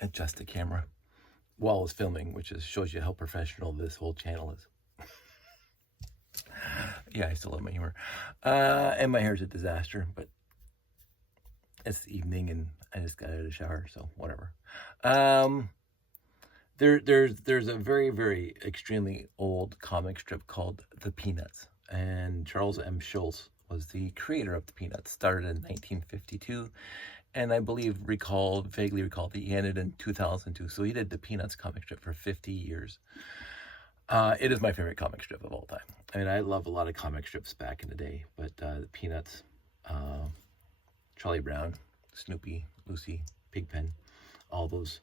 adjust the camera while it's filming, which shows you how professional this whole channel is. Yeah, I still love my humor. And my hair's a disaster, but it's the evening and I just got out of the shower, so whatever. There's a very, very extremely old comic strip called The Peanuts, and Charles M. Schulz was the creator of The Peanuts. Started in 1952, and I believe vaguely recall that he ended in 2002. So he did The Peanuts comic strip for 50 years. It is my favorite comic strip of all time. I mean, I love a lot of comic strips back in the day, but The Peanuts, Charlie Brown, Snoopy, Lucy, Pigpen, all those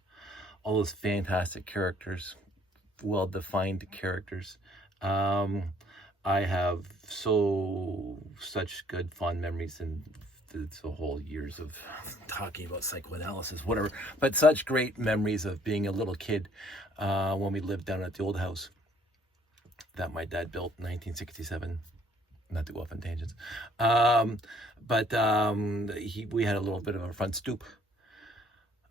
fantastic characters, well-defined characters. I have such good fond memories, and it's a whole years of talking about psychoanalysis, whatever, but such great memories of being a little kid when we lived down at the old house that my dad built in 1967. Not to go off on tangents, but we had a little bit of a front stoop.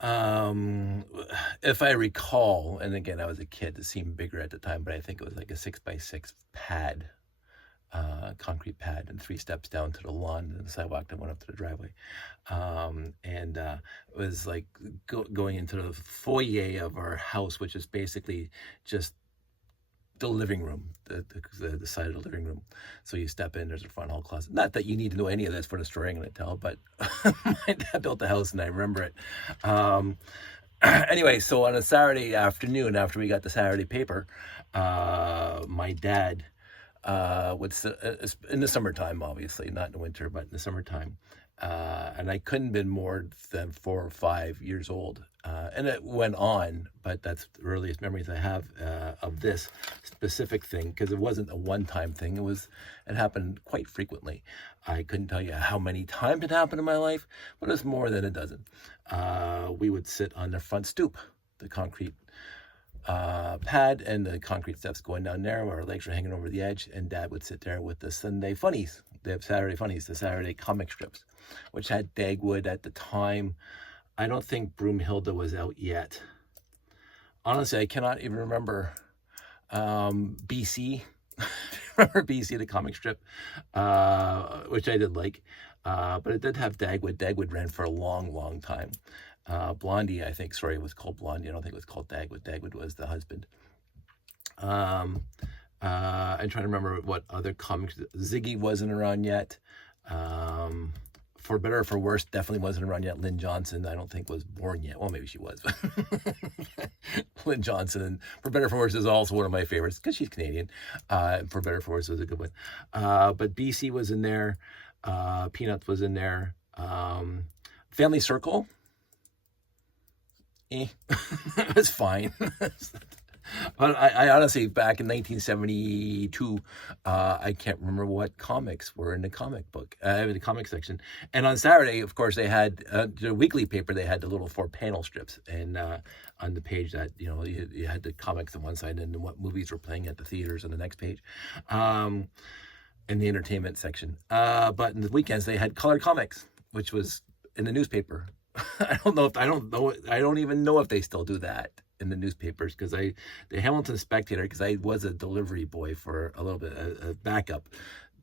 If I recall, and again, I was a kid, it seemed bigger at the time, but I think it was like a 6x6 pad, concrete pad, and 3 steps down to the lawn and the sidewalk that went up to the driveway. It was like going into the foyer of our house, which is basically just the living room, the side of the living room. So you step in, there's a front hall closet. Not that you need to know any of this for the story I'm going to tell, but my dad built the house and I remember it. Anyway, so on a Saturday afternoon, after we got the Saturday paper, my dad would sit, in the summertime, obviously, not in the winter, but in the summertime. And I couldn't have been more than 4 or 5 years old. And it went on, but that's the earliest memories I have of this specific thing, because it wasn't a one-time thing. It happened quite frequently. I couldn't tell you how many times it happened in my life, but it was more than a dozen. We would sit on the front stoop, the concrete pad, and the concrete steps going down there where our legs were hanging over the edge, and Dad would sit there with the Sunday funnies, the Saturday funnies, the Saturday comic strips, which had Dagwood at the time. I don't think Broomhilda was out yet. Honestly, I cannot even remember BC. Remember BC, the comic strip, which I did like, but it did have Dagwood. Dagwood ran for a long, long time. Blondie, I think, it was called Blondie. I don't think it was called Dagwood. Dagwood was the husband. I'm trying to remember what other comics. Ziggy wasn't around yet. For Better or for Worse definitely wasn't around yet. Lynn Johnson, I don't think, was born yet. Well, maybe she was. Lynn Johnson, and For Better or for Worse is also one of my favorites because she's Canadian. For Better or for Worse was a good one. But BC was in there. Peanuts was in there. Family Circle. It was fine. But I honestly, back in 1972, I can't remember what comics were in the comic book, in the comic section. And on Saturday, of course, they had the weekly paper. They had the little 4-panel strips, and on the page that you had the comics on one side, and what movies were playing at the theaters on the next page, in the entertainment section. But in the weekends, they had colored comics, which was in the newspaper. I don't even know if they still do that in the newspapers, because the Hamilton Spectator, because I was a delivery boy for a little bit, a backup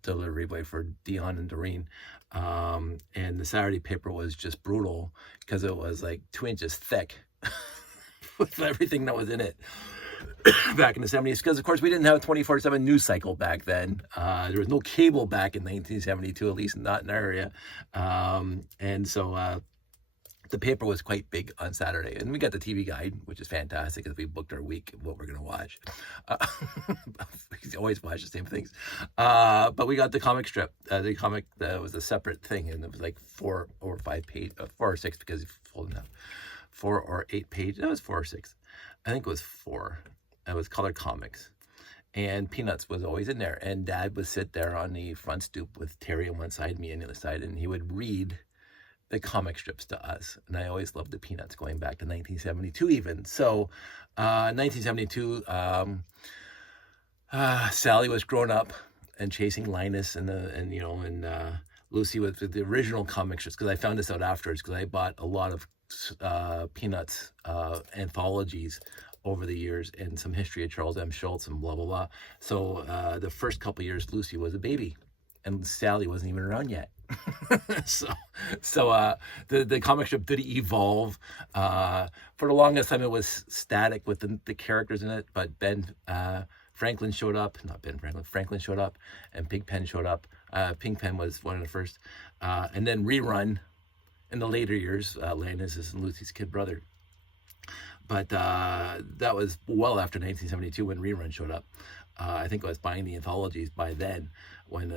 delivery boy for Dion and Doreen, and the Saturday paper was just brutal because it was like 2 inches thick with everything that was in it. Back in the 70s, because of course we didn't have a 24/7 news cycle back then. There was no cable back in 1972, at least not in our area, and so the paper was quite big on Saturday, and we got the TV guide, which is fantastic because we booked our week of what we're going to watch. We always watch the same things. But we got the comic strip. The comic was a separate thing, and it was like 4 or 5 pages, 4 or 6, because it's folded up. 4 or 8 pages. That was 4 or 6. I think it was 4. It was colored comics. And Peanuts was always in there. And Dad would sit there on the front stoop with Terry on one side, me on the other side, and he would read the comic strips to us. And I always loved the Peanuts, going back to 1972 even. So 1972, Sally was grown up and chasing Linus, and Lucy with the original comic strips, because I found this out afterwards, because I bought a lot of Peanuts anthologies over the years, and some history of Charles M. Schulz and blah blah blah. So the first couple years, Lucy was a baby, and Sally wasn't even around yet. so the comic strip did evolve. For the longest time, it was static with the characters in it, but Franklin showed up, not Ben Franklin, Franklin showed up, and Pigpen showed up. Pigpen was one of the first, and then Rerun in the later years. Landis is Lucy's kid brother. But that was well after 1972 when Rerun showed up. I think I was buying the anthologies by then when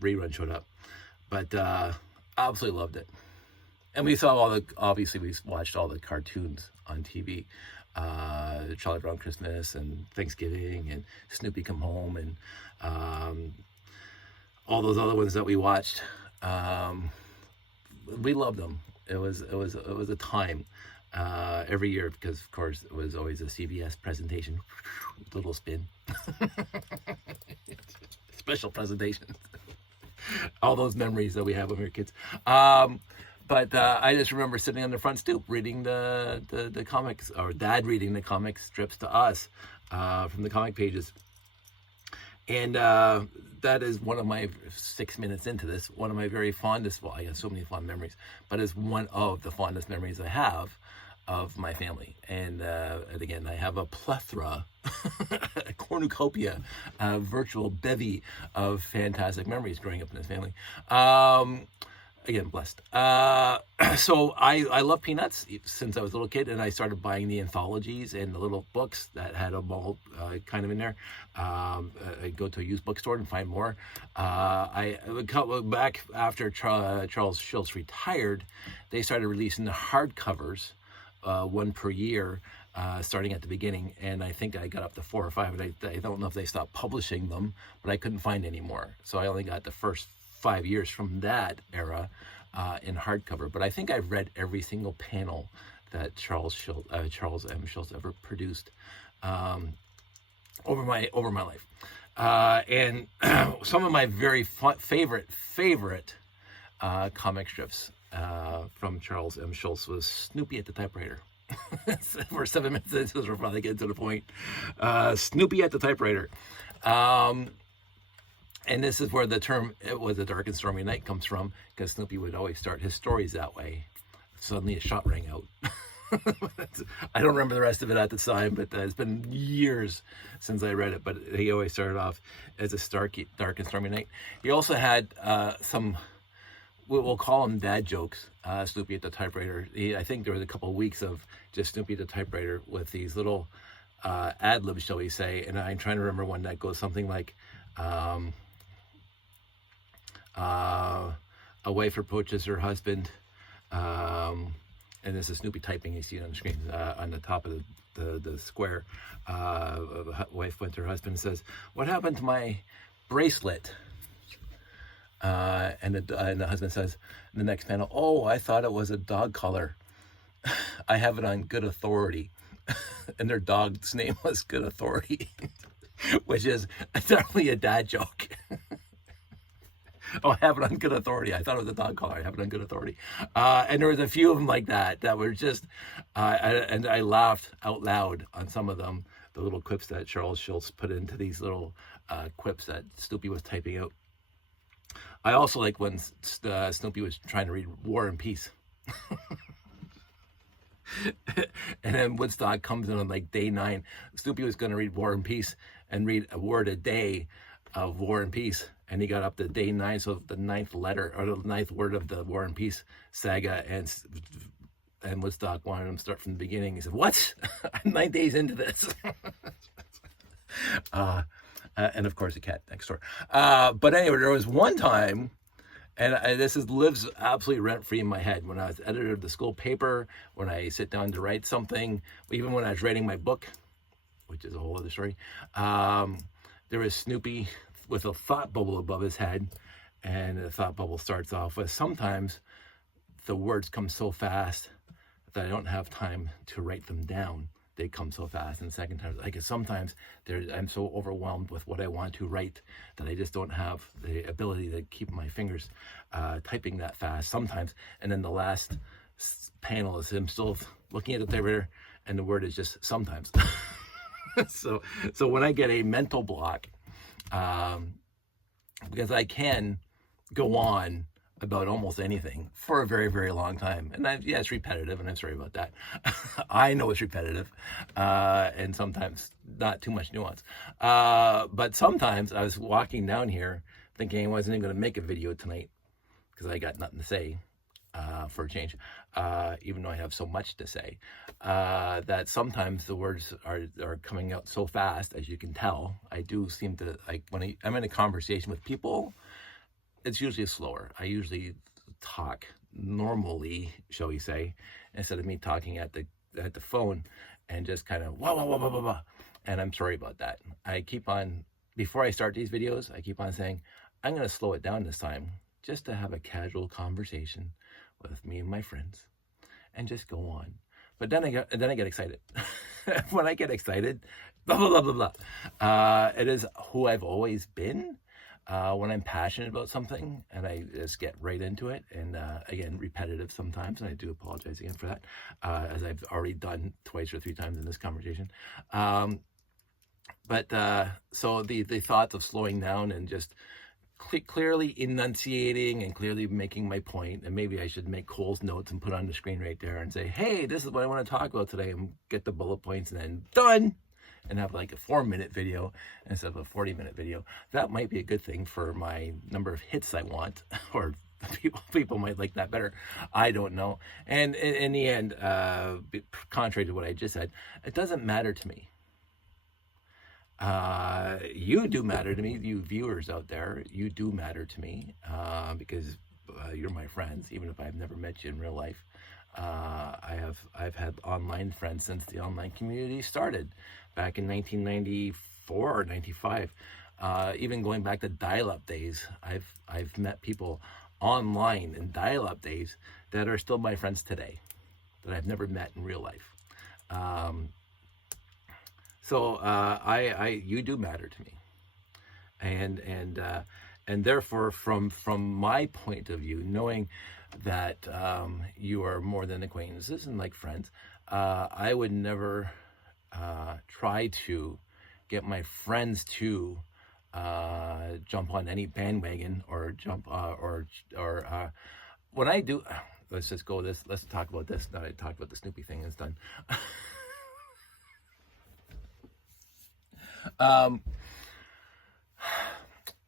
Rerun showed up. But absolutely loved it. And we saw obviously we watched all the cartoons on TV. Charlie Brown Christmas and Thanksgiving and Snoopy Come Home and all those other ones that we watched. We loved them. It was a time every year, because of course it was always a CBS presentation, little spin, special presentation. All those memories that we have when we were kids. But I just remember sitting on the front stoop reading the comics, or Dad reading the comic strips to us from the comic pages. And that is one of my 6 minutes into this, one of my very fondest, well, I have so many fond memories, but it's one of the fondest memories I have of my family. And again, I have a plethora, a cornucopia, a virtual bevy of fantastic memories growing up in this family. Again, blessed. So I love Peanuts since I was a little kid, and I started buying the anthologies and the little books that had them all kind of in there. I'd go to a used bookstore and find more. I would come back after Charles Schulz retired. They started releasing the hardcovers, one per year, starting at the beginning, and I think I got up to 4 or 5, and I don't know if they stopped publishing them, but I couldn't find any more. So I only got the first 5 years from that era in hardcover. But I think I've read every single panel that Charles M. Schulz ever produced over my life. And some of my very favorite comic strips from Charles M. Schulz was Snoopy at the Typewriter. We're 7 minutes into this, we're probably getting to the point. Snoopy at the Typewriter. And this is where the term "it was a dark and stormy night" comes from, because Snoopy would always start his stories that way. Suddenly a shot rang out. I don't remember the rest of it at the time, but it's been years since I read it. But he always started off as a dark and stormy night. He also had some, we'll call them dad jokes, Snoopy at the Typewriter. I think there was a couple of weeks of just Snoopy at the Typewriter with these little ad-libs, shall we say. And I'm trying to remember one that goes something like, a wife approaches her husband, and this is Snoopy typing. You see it on the screen on the top of the square. A wife went to her husband and says, "What happened to my bracelet?" And the husband says in the next panel, "Oh, I thought it was a dog collar. I have it on good authority." And their dog's name was Good Authority, which is definitely a dad joke. Oh, I have it on good authority. I thought it was a dog collar. I have it on good authority. And there was a few of them like that were just, and I laughed out loud on some of them, the little quips that Charles Schulz put into these little quips that Snoopy was typing out. I also like when Snoopy was trying to read War and Peace. And then Woodstock comes in on like day 9. Snoopy was going to read War and Peace and read a word a day of War and Peace. And he got up to day 9, so the 9th letter, or the 9th word of the War and Peace saga, and Woodstock wanted him to start from the beginning. He said, "What? I'm 9 days into this." And of course, the cat next door. But anyway, there was one time, and this lives absolutely rent-free in my head, when I was editor of the school paper, when I sit down to write something, even when I was writing my book, which is a whole other story. There was Snoopy with a thought bubble above his head, and the thought bubble starts off with, "Sometimes the words come so fast that I don't have time to write them down. They come so fast." And the second time, like, sometimes I'm so overwhelmed with what I want to write that I just don't have the ability to keep my fingers typing that fast sometimes. And then the last panel is him still looking at the typewriter, and the word is just sometimes. So when I get a mental block, because I can go on about almost anything for a very, very long time. And yeah, it's repetitive, and I'm sorry about that. I know it's repetitive, and sometimes not too much nuance. But sometimes I was walking down here thinking I wasn't even going to make a video tonight because I got nothing to say, for a change, even though I have so much to say, that sometimes the words are coming out so fast, as you can tell. I do seem to, like, when I'm in a conversation with people, it's usually slower. I usually talk normally, shall we say, instead of me talking at the phone and just kind of wah, wah, wah, wah, wah, wah. And I'm sorry about that. I keep on, before I start these videos, I keep on saying, I'm going to slow it down this time just to have a casual conversation with me and my friends and just go on. But then I get excited. When I get excited, blah, blah, blah, blah, blah. It is who I've always been. When I'm passionate about something and I just get right into it, and again, repetitive sometimes, and I do apologize again for that, as I've already done twice or three times in this conversation. But so the thought of slowing down and just clearly enunciating and clearly making my point, and maybe I should make Cole's notes and put on the screen right there and say, hey, this is what I want to talk about today, and get the bullet points, and then done, and have like a 4-minute video instead of a 40-minute video. That might be a good thing for my number of hits I want, or people might like that better. I don't know. And in the end, contrary to what I just said, it doesn't matter to me. You do matter to me, you viewers out there. You do matter to me, because you're my friends, even if I've never met you in real life. I've had online friends since the online community started back in 1994 or 95. Even going back to dial-up days, I've met people online in dial-up days that are still my friends today, that I've never met in real life. So you do matter to me, and therefore, from my point of view, knowing that you are more than acquaintances and like friends, I would never try to get my friends to jump on any bandwagon or jump or when I do. Let's just go this. Let's talk about this. Now I talked about the Snoopy thing. It's done.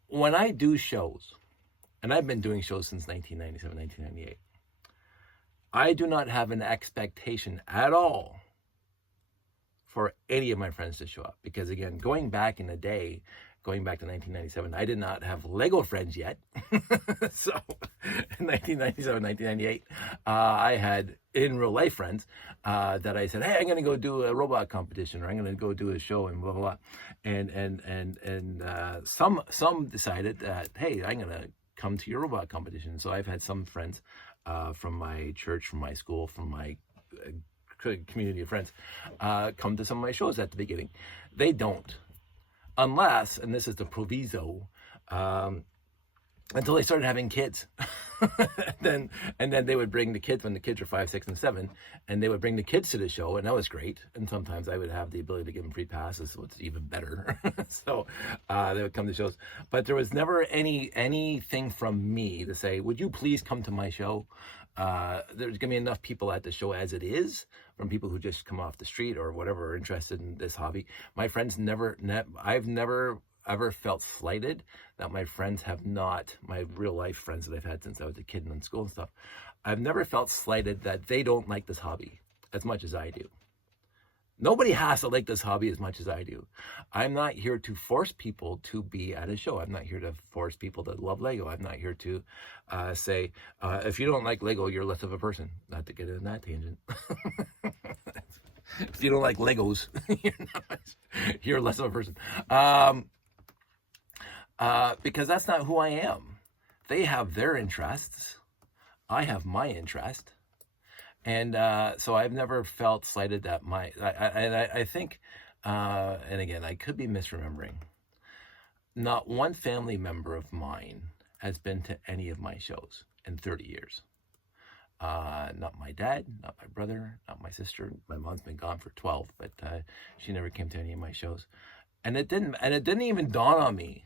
When I do shows, and I've been doing shows since 1997, 1998, I do not have an expectation at all for any of my friends to show up. Because again, going back in the day, going back to 1997, I did not have Lego friends yet. So in 1997, 1998, I had in real life friends that I said, hey, I'm going to go do a robot competition, or I'm going to go do a show, and blah, blah, blah. And some decided that, hey, I'm going to come to your robot competition. So I've had some friends from my church, from my school, from my community of friends come to some of my shows at the beginning. They don't. Unless, and this is the proviso, until they started having kids. And then they would bring the kids when the kids are 5, 6, and 7, and they would bring the kids to the show, and that was great. And sometimes I would have the ability to give them free passes, so it's even better. So they would come to shows. But there was never anything from me to say, would you please come to my show? There's going to be enough people at the show as it is, from people who just come off the street or whatever are interested in this hobby. My friends I've never ever felt slighted that my friends have not, my real life friends that I've had since I was a kid and in school and stuff, I've never felt slighted that they don't like this hobby as much as I do. Nobody has to like this hobby as much as I do. I'm not here to force people to be at a show. I'm not here to force people to love Lego. I'm not here to say, if you don't like Lego, you're less of a person. Not to get in that tangent. If you don't like Legos, you're less of a person. Because that's not who I am. They have their interests. I have my interest. And so I've never felt slighted that I think, and again, I could be misremembering, not one family member of mine has been to any of my shows in 30 years. Not my dad, not my brother, not my sister. My mom's been gone for 12, but she never came to any of my shows. And it didn't even dawn on me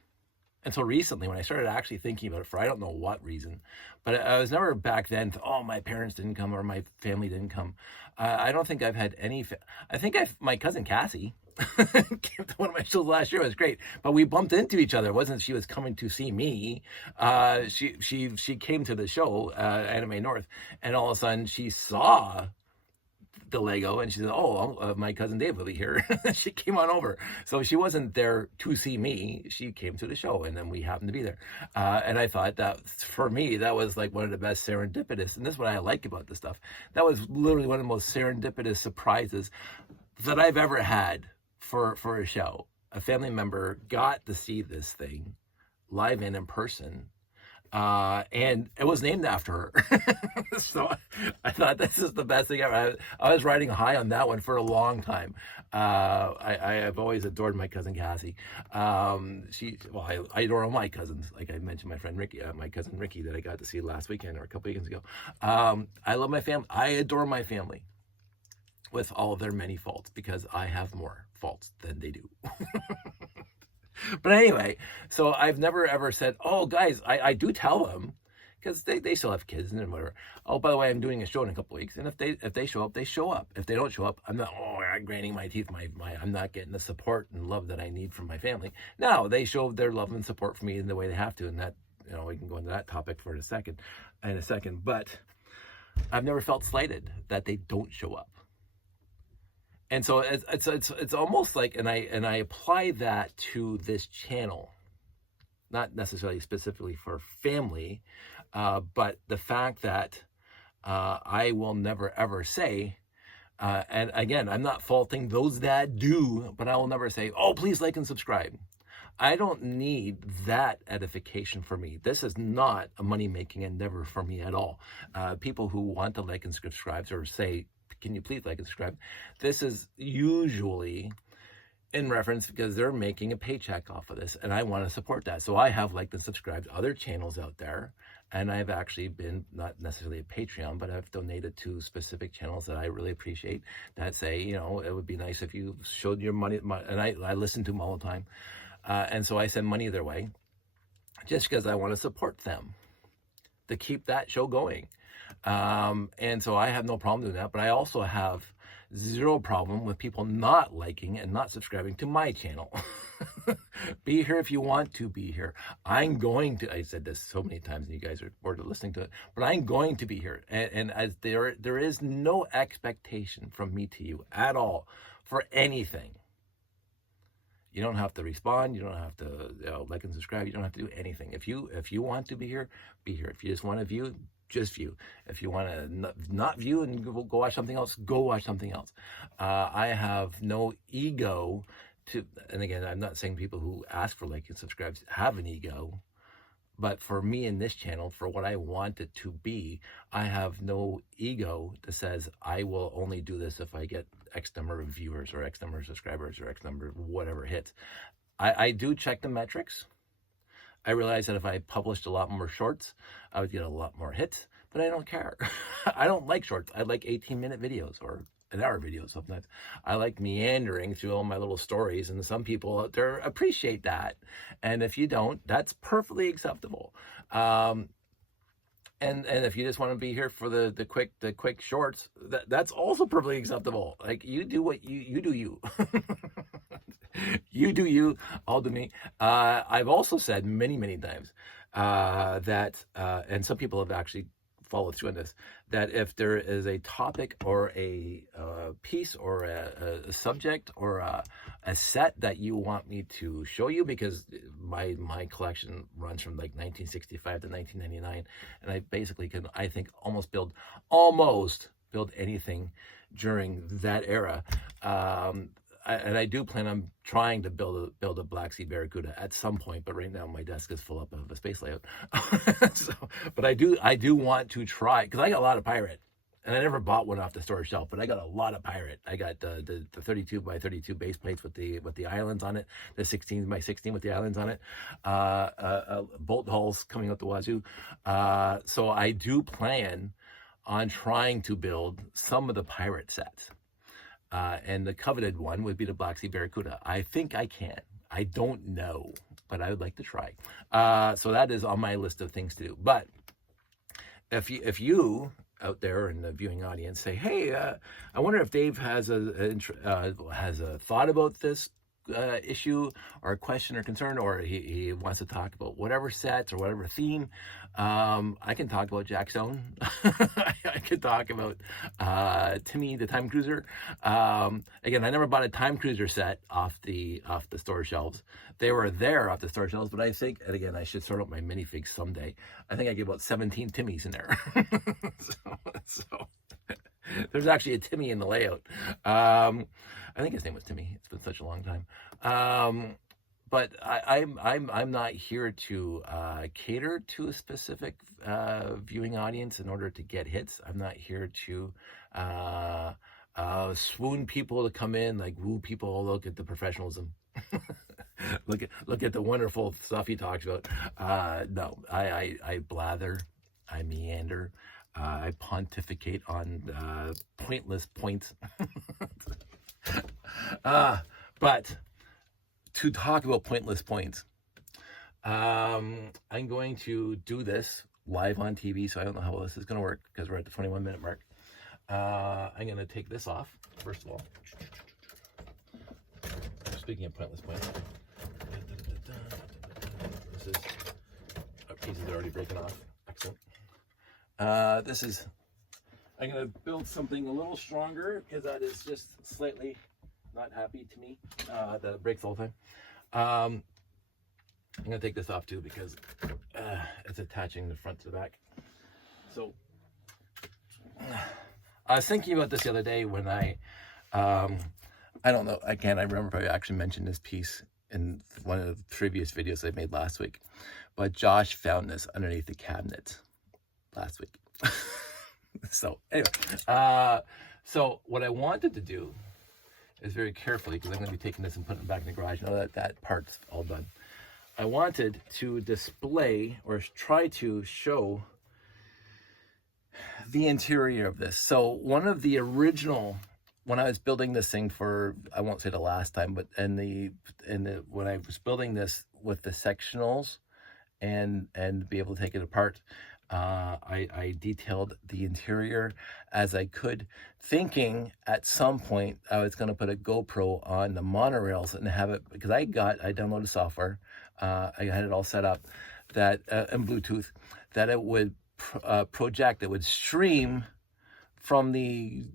until recently when I started actually thinking about it for I don't know what reason. But I was never back then, oh, my parents didn't come or my family didn't come. I don't think I've had any. I think my cousin Cassie came to one of my shows last year. It was great, but we bumped into each other. It wasn't she was coming to see me. She came to the show, Anime North, and all of a sudden she saw the Lego and she said, oh, my cousin Dave will be here. She came on over. So she wasn't there to see me. She came to the show and then we happened to be there. And I thought that for me, that was like one of the best serendipitous. And this is what I like about this stuff. That was literally one of the most serendipitous surprises that I've ever had for a show. A family member got to see this thing live and in person. And it was named after her. So I thought this is the best thing ever. I was riding high on that one for a long time. I have always adored my cousin Cassie. I adore all my cousins. Like I mentioned, my friend Ricky, my cousin Ricky that I got to see last weekend or a couple weekends ago. I love my family. I adore my family with all of their many faults because I have more faults than they do. But anyway, so I've never ever said, oh, guys, I do tell them, because they still have kids and whatever. Oh, by the way, I'm doing a show in a couple weeks. And if they show up, they show up. If they don't show up, I'm not, I'm grinding my teeth. I'm not getting the support and love that I need from my family. No, they show their love and support for me in the way they have to. And that, we can go into that topic in a second. But I've never felt slighted that they don't show up. And so it's almost like, and I apply that to this channel, not necessarily specifically for family, but the fact that I will never ever say, and again, I'm not faulting those that do, but I will never say, oh, please like and subscribe. I don't need that edification for me. This is not a money-making endeavor for me at all. People who want to like and subscribe or say, can you please like and subscribe? This is usually in reference because they're making a paycheck off of this and I want to support that. So I have liked and subscribed to other channels out there, and I've actually been not necessarily a Patreon, but I've donated to specific channels that I really appreciate that say, it would be nice if you showed your money, and I listen to them all the time. And so I send money their way just because I want to support them to keep that show going. And so I have no problem doing that, but I also have zero problem with people not liking and not subscribing to my channel. Be here if you want to be here. I said this so many times and you guys are bored of listening to it, but I'm going to be here. And as there is no expectation from me to you at all for anything. You don't have to respond. You don't have to like and subscribe. You don't have to do anything. If you want to be here, be here. If you just want to view, just view. If you want to not view and go watch something else, go watch something else. I have no ego and again, I'm not saying people who ask for like and subscribe have an ego, but for me in this channel, for what I want it to be, I have no ego that says I will only do this if I get X number of viewers or X number of subscribers or X number of whatever hits. I do check the metrics. I realize that if I published a lot more shorts, I would get a lot more hits, but I don't care. I don't like shorts. I like 18-minute videos or an hour videos sometimes. I like meandering through all my little stories, and some people out there appreciate that. And if you don't, that's perfectly acceptable. And if you just want to be here for the quick shorts, that's also perfectly acceptable. Like you do what you do you. You do you, I'll do me. I've also said many times that, and some people have actually followed through on this, that if there is a topic or a piece or a subject or a set that you want me to show you, because my collection runs from like 1965 to 1999, and I basically can, I think, almost build anything during that era. And I do plan on trying to build a Black Sea Barracuda at some point, but right now my desk is full up of a space layout. But I do want to try, because I got a lot of pirate, and I never bought one off the store shelf, but I got a lot of pirate. I got the 32 by 32 base plates with the islands on it, the 16 by 16 with the islands on it, bolt holes coming out the wazoo. So I do plan on trying to build some of the pirate sets. And the coveted one would be the Black Sea Barracuda. I think I can. I don't know, but I would like to try. So that is on my list of things to do. But if you out there in the viewing audience say, hey, I wonder if Dave has a thought about this issue or a question or concern, or he wants to talk about whatever sets or whatever theme, I can talk about Jack Stone. I could talk about Timmy the Time Cruiser. Again, I never bought a Time Cruiser set off the store shelves. They were there off the store shelves, but I think, and again, I should sort out my minifigs someday. I think I get about 17 Timmys in there. so there's actually a Timmy in the layout. I think his name was Timmy. It's been such a long time. But I'm not here to cater to a specific viewing audience in order to get hits. I'm not here to swoon people to come in, like woo people. Look at the professionalism. look at the wonderful stuff he talks about. No, I blather, I meander, I pontificate on pointless points. But to talk about pointless points, I'm going to do this live on TV, so I don't know how well this is going to work because we're at the 21-minute mark. I'm going to take this off, first of all. Speaking of pointless points, this is pieces are already breaking off. Excellent. This is, I'm going to build something a little stronger because that is just slightly not happy to me that it breaks all the time. I'm going to take this off too because it's attaching the front to the back. So I was thinking about this the other day when I don't know, I remember if I actually mentioned this piece in one of the previous videos I made last week, but Josh found this underneath the cabinet last week. So anyway, so what I wanted to do is very carefully, because I'm going to be taking this and putting it back in the garage now that part's all done. I wanted to display or try to show the interior of this. So one of the original, when I was building this thing for, I won't say the last time, but when I was building this with the sectionals and be able to take it apart, I detailed the interior as I could, thinking at some point I was going to put a GoPro on the monorails and have it, because I downloaded software, I had it all set up that and Bluetooth, that it would project, it would stream from the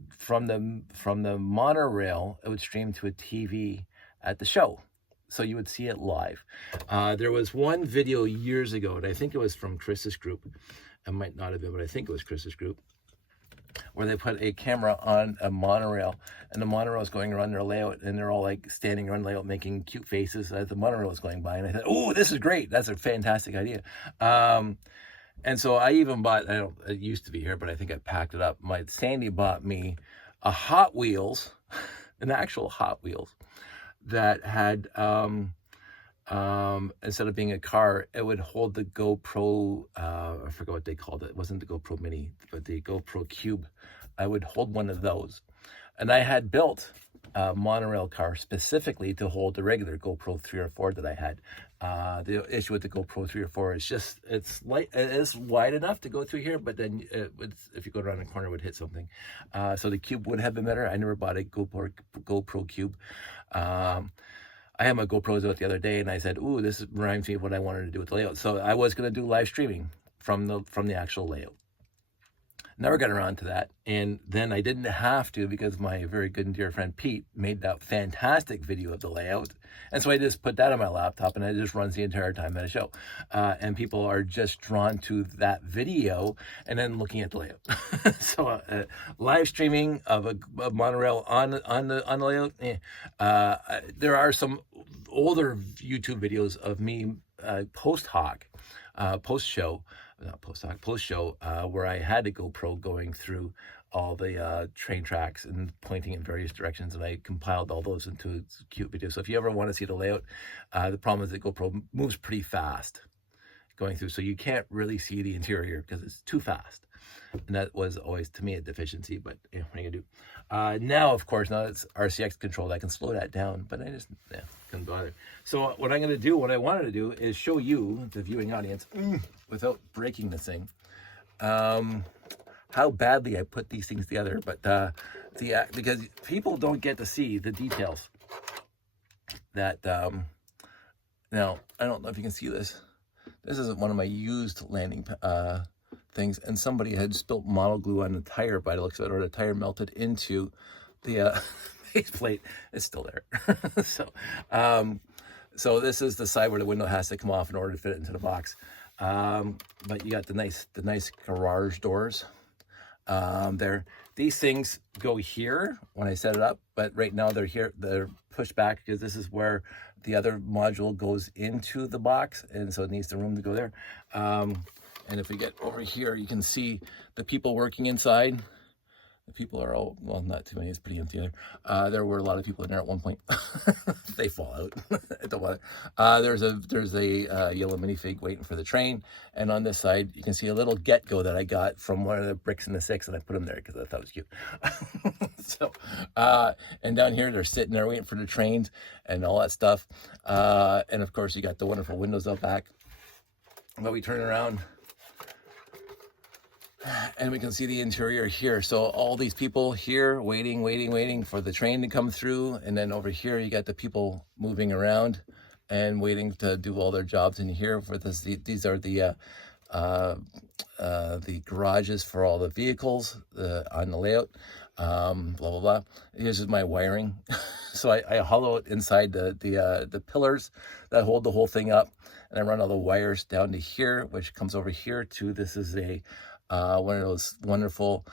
monorail, it would stream to a TV at the show. So you would see it live. There was one video years ago, and I think it was from Chris's group. It might not have been, but I think it was Chris's group, where they put a camera on a monorail, and the monorail is going around their layout, and they're all like standing around the layout making cute faces as the monorail is going by. And I thought, oh, this is great. That's a fantastic idea. And so I even bought, it used to be here, but I think I packed it up. Sandy bought me a Hot Wheels, an actual Hot Wheels, that had, instead of being a car, it would hold the GoPro, I forgot what they called it. It wasn't the GoPro Mini, but the GoPro Cube. I would hold one of those. And I had built a monorail car specifically to hold the regular GoPro 3 or 4 that I had. The issue with the GoPro 3 or 4 is just, it is wide enough to go through here, but then if you go around the corner, it would hit something. So the Cube would have been better. I never bought a GoPro Cube. I had my GoPros out the other day, and I said, ooh, this reminds me of what I wanted to do with the layout. So I was going to do live streaming from the actual layout. Never got around to that. And then I didn't have to, because my very good and dear friend Pete made that fantastic video of the layout. And so I just put that on my laptop, and it just runs the entire time at a show. And people are just drawn to that video and then looking at the layout. So live streaming of a monorail on the layout. There are some older YouTube videos of me post-show, where I had a GoPro going through all the train tracks and pointing in various directions, and I compiled all those into a cute video. So if you ever want to see the layout, the problem is that GoPro moves pretty fast going through, so you can't really see the interior because it's too fast. And that was always, to me, a deficiency, but what are you gonna do? Now, of course, now it's RCX controlled, I can slow that down, but I just couldn't bother. So what I'm gonna do, what I wanted to do is show you, the viewing audience, without breaking the thing, how badly I put these things together, but because people don't get to see the details that, now, I don't know if you can see this. This is one of my used landing things, and somebody had spilt model glue on the tire by the looks of it, or the tire melted into the base plate. It's still there. So this is the side where the window has to come off in order to fit it into the box. But you got the nice garage doors there. These things go here when I set it up, but right now they're here, they're pushed back because this is where the other module goes into the box, and so it needs the room to go there. And if we get over here, you can see the people working inside. The people are all, well, not too many, it's pretty empty there. There were a lot of people in there at one point. They fall out. I don't want it. There's a yellow minifig waiting for the train. And on this side, you can see a little get-go that I got from one of the bricks in the 6, and I put them there because I thought it was cute. So, and down here, they're sitting there waiting for the trains and all that stuff. And of course, you got the wonderful windows out back. But we turn around, and we can see the interior here. So all these people here waiting for the train to come through. And then over here, you got the people moving around and waiting to do all their jobs in here. For this, these are the garages for all the vehicles on the layout. Blah, blah, blah. Here's just my wiring. So I hollow it inside the pillars that hold the whole thing up. And I run all the wires down to here, which comes over here to, this is a one of those wonderful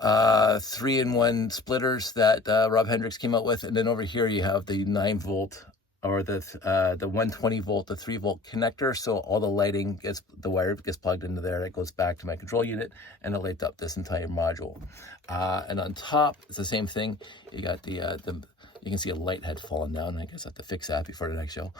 3-in-1 splitters that Rob Hendricks came out with. And then over here you have the 9-volt or the 120 volt, the 3-volt connector. So all the lighting gets, the wire gets plugged into there. It goes back to my control unit, and it lights up this entire module. And on top, it's the same thing. You got the you can see a light had fallen down. I guess I have to fix that before the next show.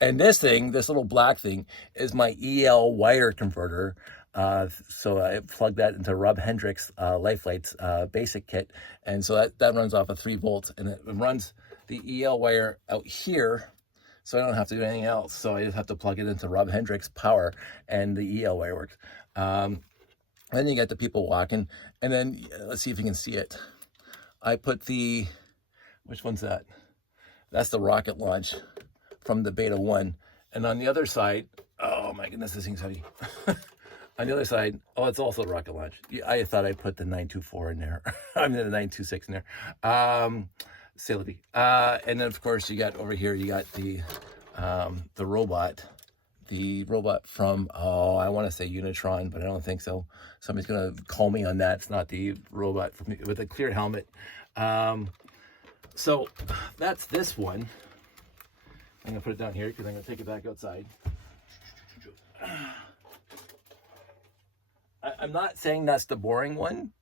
And this thing, this little black thing, is my EL wire converter. So I plugged that into Rob Hendricks Lifelight's basic kit. And so that runs off a 3-volt, and it runs the EL wire out here. So I don't have to do anything else. So I just have to plug it into Rob Hendricks power, and the EL wire works. Then you got the people walking, and then let's see if you can see it. I put the, which one's that? That's the rocket launch from the Beta 1. And on the other side, oh my goodness, this thing's heavy. On the other side, oh, it's also rocket launch. I thought I put the 924 in there. I mean, the 926 in there. Silly. And then, of course, you got over here, you got the robot. The robot from, oh, I want to say Unitron, but I don't think so. Somebody's going to call me on that. It's not the robot from, with a clear helmet. So that's this one. I'm going to put it down here because I'm going to take it back outside. I'm not saying that's the boring one,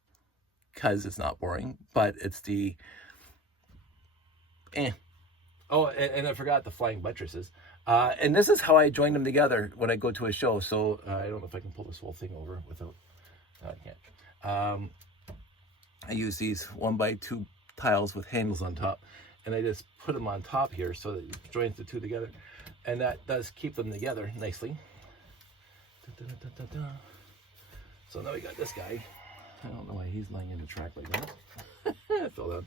because it's not boring, but it's the Oh, and I forgot the flying buttresses. And this is how I join them together when I go to a show. So I don't know if I can pull this whole thing over without, no, I can't. I use these 1x2 tiles with handles on top, and I just put them on top here so that it joins the two together. And that does keep them together nicely. So now we got this guy. I don't know why he's laying in the track like that. It fell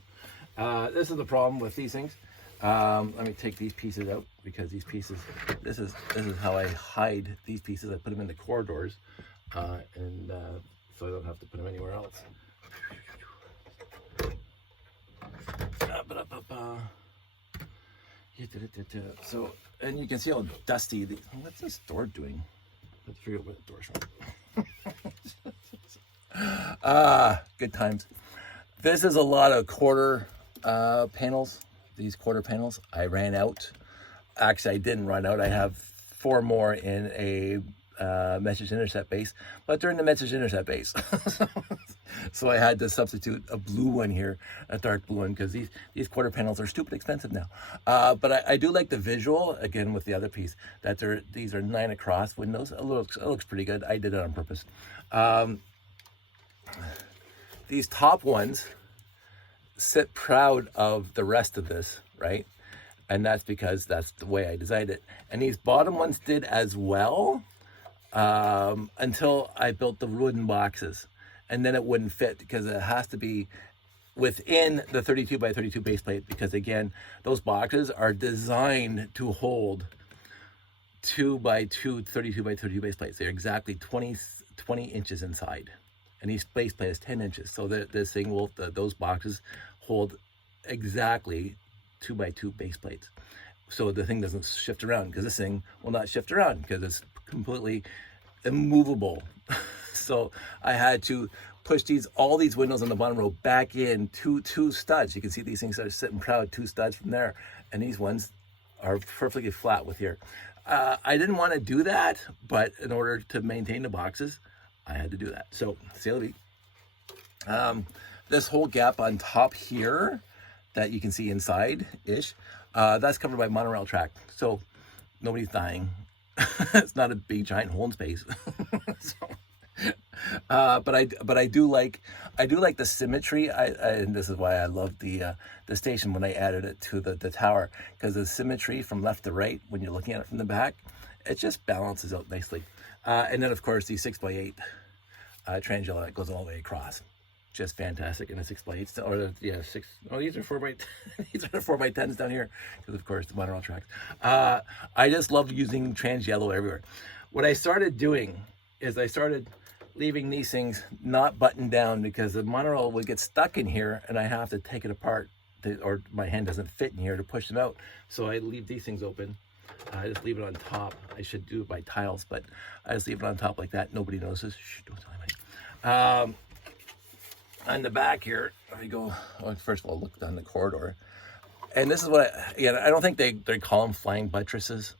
down. This is the problem with these things. Let me take these pieces out, because these pieces, this is how I hide these pieces. I put them in the corridors, and so I don't have to put them anywhere else. So, and you can see how dusty what's this door doing? Let's figure out what the door's from. Good times. This is a lot of quarter panels. These quarter panels. I ran out. Actually, I didn't run out. I have 4 more in a message intercept base, but they're in the message intercept base. So I had to substitute a blue one here, a dark blue one, because these quarter panels are stupid expensive now. But I do like the visual, again, with the other piece, that these are 9 across windows. It looks pretty good. I did it on purpose. These top ones sit proud of the rest of this, right? And that's because that's the way I designed it. And these bottom ones did as well, until I built the wooden boxes. And then it wouldn't fit because it has to be within the 32 by 32 base plate, because again, those boxes are designed to hold 2 by 2 32 by 32 base plates. They're exactly 20 inches inside, and each base plate is 10 inches. So this thing will, those boxes hold exactly 2 by 2 base plates. So the thing doesn't shift around, because this thing will not shift around because it's completely immovable. So I had to push all these windows on the bottom row back in two studs. You can see these things are sitting proud, 2 studs from there. And these ones are perfectly flat with here. I didn't want to do that, but in order to maintain the boxes, I had to do that. So, c'est la vie. This whole gap on top here that you can see inside-ish, that's covered by monorail track. So nobody's dying. It's not a big giant hole in space. So, but I do like the symmetry. And this is why I love the station when I added it to the tower, because the symmetry from left to right when you're looking at it from the back, it just balances out nicely. And then of course the 6x8 Trangella that goes all the way across, just fantastic. And the 6x8s, or these are 4x these are 4x10s down here, because of course the monorail tracks. I just love using trans yellow everywhere. What I started doing is I started leaving these things not buttoned down, because the monorail would get stuck in here and I have to take it apart or my hand doesn't fit in here to push them out. So I leave these things open. I just leave it on top. I should do it by tiles, but I just leave it on top like that. Nobody notices. Shh, don't tell anybody. On the back here, I go, first of all, look down the corridor. And this is what, I don't think they call them flying buttresses.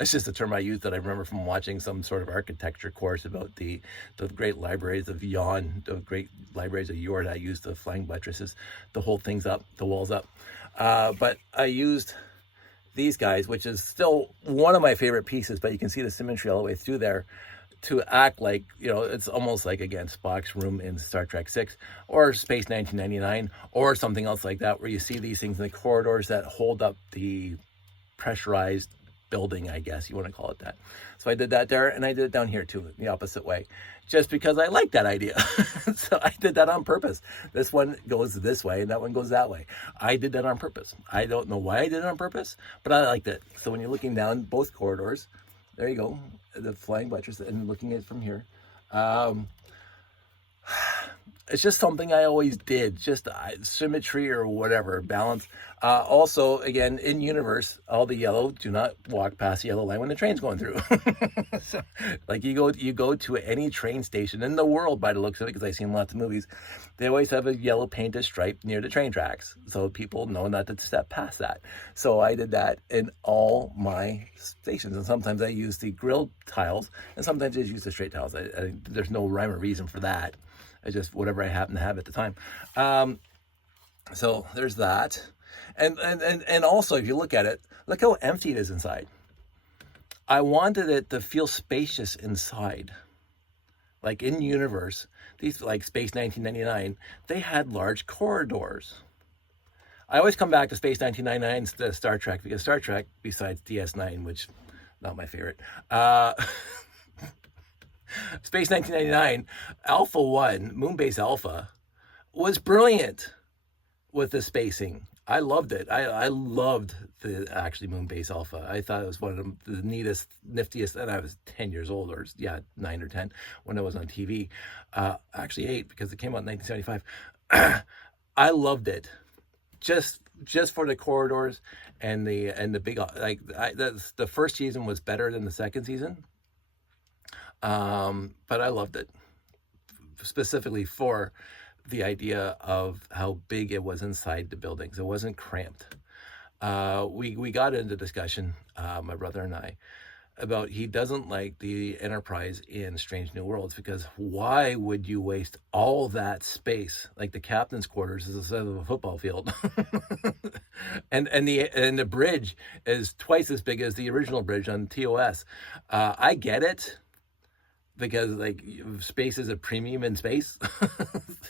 It's just a term I use that I remember from watching some sort of architecture course about the great libraries of Yon, the great libraries of Yord. I used the flying buttresses. The whole thing's up, the wall's up. But I used these guys, which is still one of my favorite pieces, but you can see the symmetry all the way through there, to act like, it's almost like, again, Spock's room in Star Trek 6 or Space 1999 or something else like that, where you see these things in the corridors that hold up the pressurized building, I guess you want to call it that. So I did that there, and I did it down here too, the opposite way, just because I like that idea. So I did that on purpose. This one goes this way and that one goes that way. I did that on purpose. I don't know why I did it on purpose, but I liked it. So when you're looking down both corridors, there you go, the flying buttress, and looking at it from here. It's just something I always did, just symmetry or whatever, balance. Also, again, in universe, all the yellow, do not walk past the yellow line when the train's going through. So, like you go to any train station in the world, by the looks of it, because I've seen lots of movies, they always have a yellow painted stripe near the train tracks, so people know not to step past that. So I did that in all my stations, and sometimes I use the grilled tiles, and sometimes I just use the straight tiles. There's no rhyme or reason for that. It's just whatever I happen to have at the time. So there's that. And also, if you look at it, look how empty it is inside. I wanted it to feel spacious inside. Like in universe, these, like Space 1999, they had large corridors. I always come back to Space 1999 Star Trek, because Star Trek, besides DS9, which not my favorite, Space 1999, Alpha 1, Moonbase Alpha, was brilliant with the spacing. I loved it. I loved the Moonbase Alpha. I thought it was one of the neatest, niftiest, and I was 10 years old, or 9 or 10 when it was on TV. Actually 8, because it came out in 1975. I loved it. Just for the corridors and the big, the first season was better than the second season. But I loved it, specifically for the idea of how big it was inside the buildings. It wasn't cramped. We got into discussion, my brother and I, about he doesn't like the Enterprise in Strange New Worlds, because why would you waste all that space? Like the captain's quarters is the size of a football field, and the bridge is twice as big as the original bridge on TOS. I get it, because like space is a premium in space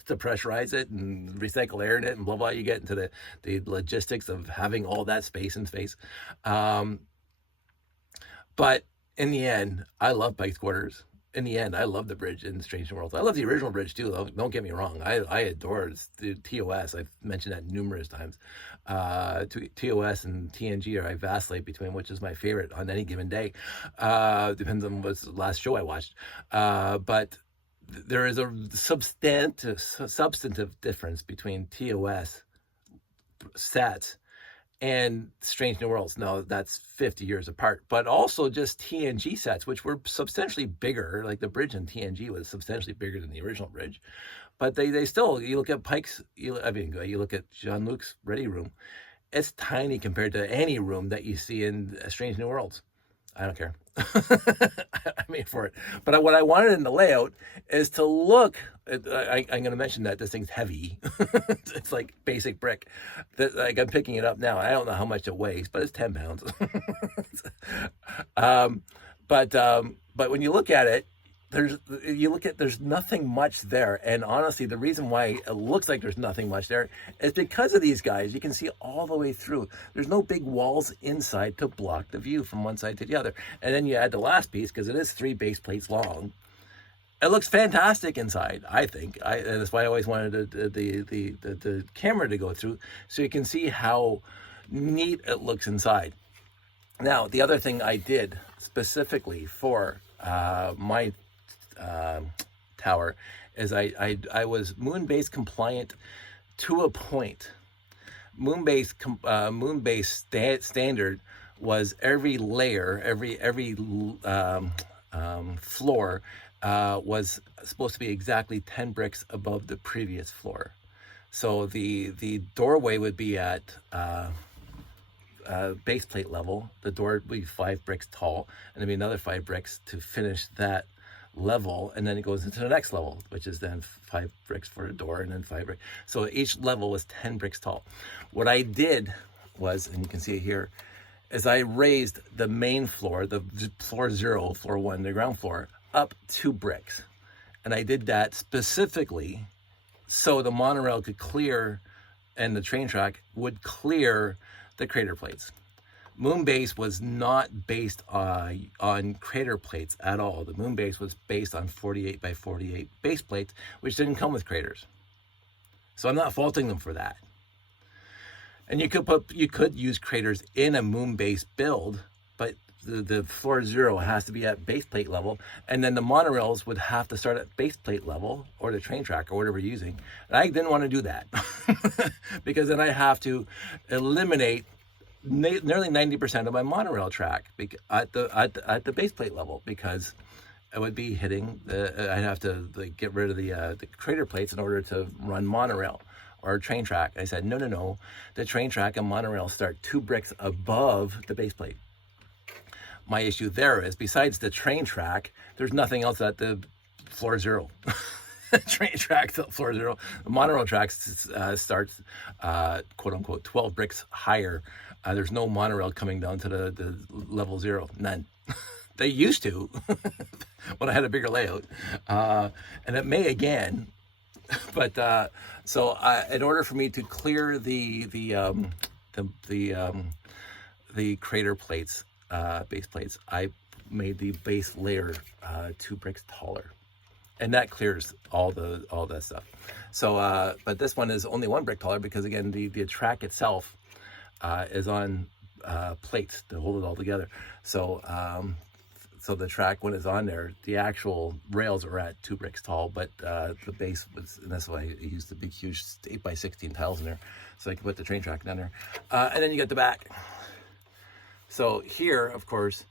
to pressurize it and recycle air in it and blah blah. You get into the logistics of having all that space in space. But in the end, I love Pike's Quarters. In the end, I love the bridge in Strange New Worlds. I love the original bridge too, though. Don't get me wrong. I adore the TOS. I've mentioned that numerous times. TOS and TNG, I vacillate between which is my favorite on any given day. Depends on what's the last show I watched. But there is a substantive difference between TOS sets and Strange New Worlds. Now, that's 50 years apart, but also just TNG sets, which were substantially bigger. Like the bridge in TNG was substantially bigger than the original bridge, but they still, you look at Pike's, you look at Jean-Luc's ready room, it's tiny compared to any room that you see in Strange New Worlds. I don't care. I mean, for it. But what I wanted in the layout is to look. I'm going to mention that this thing's heavy. It's like basic brick. Like I'm picking it up now. I don't know how much it weighs, but it's 10 pounds. But when you look at it, there's nothing much there. And honestly, the reason why it looks like there's nothing much there is because of these guys. You can see all the way through. There's no big walls inside to block the view from one side to the other. And then you add the last piece, because it is 3 base plates long. It looks fantastic inside, I think. And that's why I always wanted the camera to go through, so you can see how neat it looks inside. Now, the other thing I did specifically for my tower is I was Moonbase compliant to a point. Moonbase standard was every layer, every floor was supposed to be exactly 10 bricks above the previous floor. So the doorway would be at base plate level. The door would be 5 bricks tall, and there'd be another 5 bricks to finish that level, and then it goes into the next level, which is then 5 bricks for the door, and then 5 bricks. So each level was 10 bricks tall. What I did was, and you can see it here, is I raised the main floor, the floor 0, floor 1, the ground floor, up 2 bricks. And I did that specifically so the monorail could clear, and the train track would clear the crater plates. Moonbase was not based on crater plates at all. The Moonbase was based on 48 by 48 base plates, which didn't come with craters. So I'm not faulting them for that. And you could use craters in a Moonbase build, but the floor 0 has to be at base plate level, and then the monorails would have to start at base plate level, or the train track, or whatever you're using. And I didn't want to do that because then I have to eliminate nearly 90% of my monorail track at the base plate level, because I would be hitting I'd have to get rid of the crater plates in order to run monorail or train track. I said no, the train track and monorail start 2 bricks above the base plate. My issue there is, besides the train track, there's nothing else at the floor 0. Train track to floor 0. The monorail track starts quote unquote 12 bricks higher. There's no monorail coming down to the level 0. None. They used to when I had a bigger layout, and it may again. But so in order for me to clear the crater plates, base plates, I made the base layer 2 bricks taller, and that clears all that stuff. So but this one is only 1 brick taller, because again the track itself is on plates to hold it all together. So so the track, when it's on there, the actual rails are at 2 bricks tall, but the base was, and that's why I used the big huge 8x16 tiles in there, so I can put the train track down there. And then you get the back. So here, of course,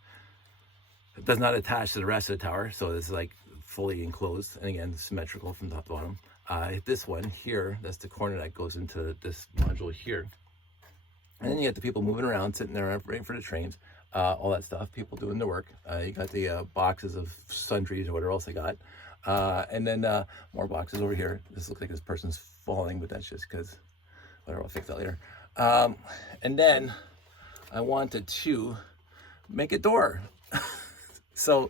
it does not attach to the rest of the tower, so it's like fully enclosed, and again, symmetrical from top to bottom. This one here, that's the corner that goes into this module here. And then you get the people moving around, sitting there waiting for the trains. all that stuff, people doing their work. You got the boxes of sundries or whatever else they got. And then more boxes over here. This looks like this person's falling, but that's just because, whatever, I'll fix that later. And then I wanted to make a door. So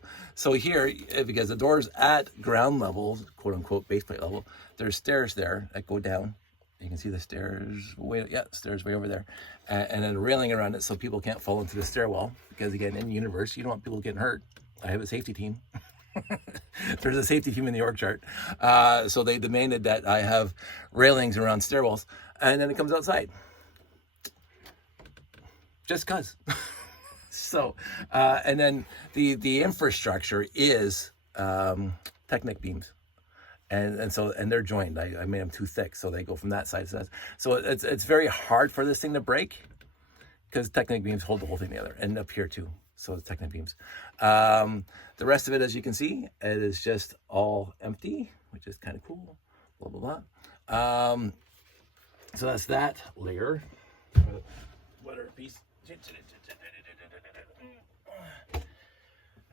here, because the door's at ground level, quote unquote, base plate level, there's stairs there that go down. You can see the stairs stairs way over there. And then a railing around it so people can't fall into the stairwell. Because again, in the universe, you don't want people getting hurt. I have a safety team. There's a safety team in the org chart. So they demanded that I have railings around stairwells. And then it comes outside. Just cause. So, and then the infrastructure is Technic beams. And they're joined. I made them too thick, so they go from that side to that. So it's very hard for this thing to break because Technic beams hold the whole thing together, and up here too. So it's Technic beams. The rest of it, as you can see, it is just all empty, which is kind of cool. Blah blah blah. So that's that layer. Whatever piece.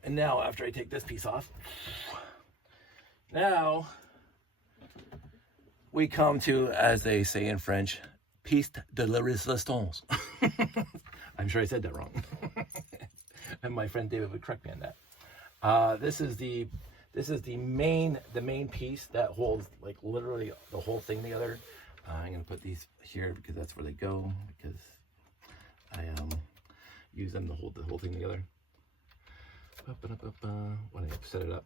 And now, after I take this piece off, now we come to, as they say in French, piece de la resistance. I'm sure I said that wrong. And my friend David would correct me on that. This is the main piece that holds like literally the whole thing together. I'm gonna put these here because that's where they go, because I use them to hold the whole thing together. When I set it up,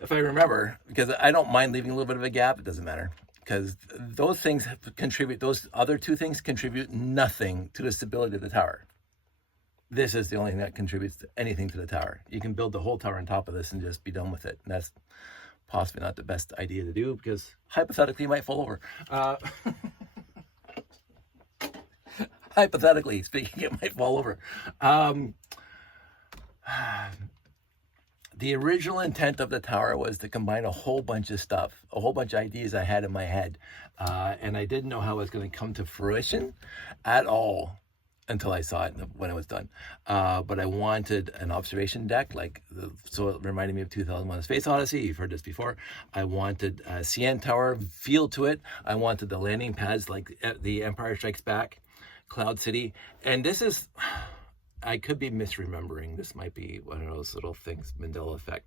if I remember, because I don't mind leaving a little bit of a gap, it doesn't matter, because those things contribute, those other two things contribute nothing to the stability of the tower. This is the only thing that contributes to anything to the tower. You can build the whole tower on top of this and just be done with it, and that's possibly not the best idea to do, because hypothetically you might fall over. Hypothetically speaking, it might fall over. The original intent of the tower was to combine a whole bunch of stuff, a whole bunch of ideas I had in my head. And I didn't know how it was going to come to fruition at all until I saw it when it was done. But I wanted an observation deck, so it reminded me of 2001: A Space Odyssey. You've heard this before. I wanted a CN Tower feel to it. I wanted the landing pads like the Empire Strikes Back, Cloud City. And this is... I could be misremembering. This might be one of those little things, Mandela effect.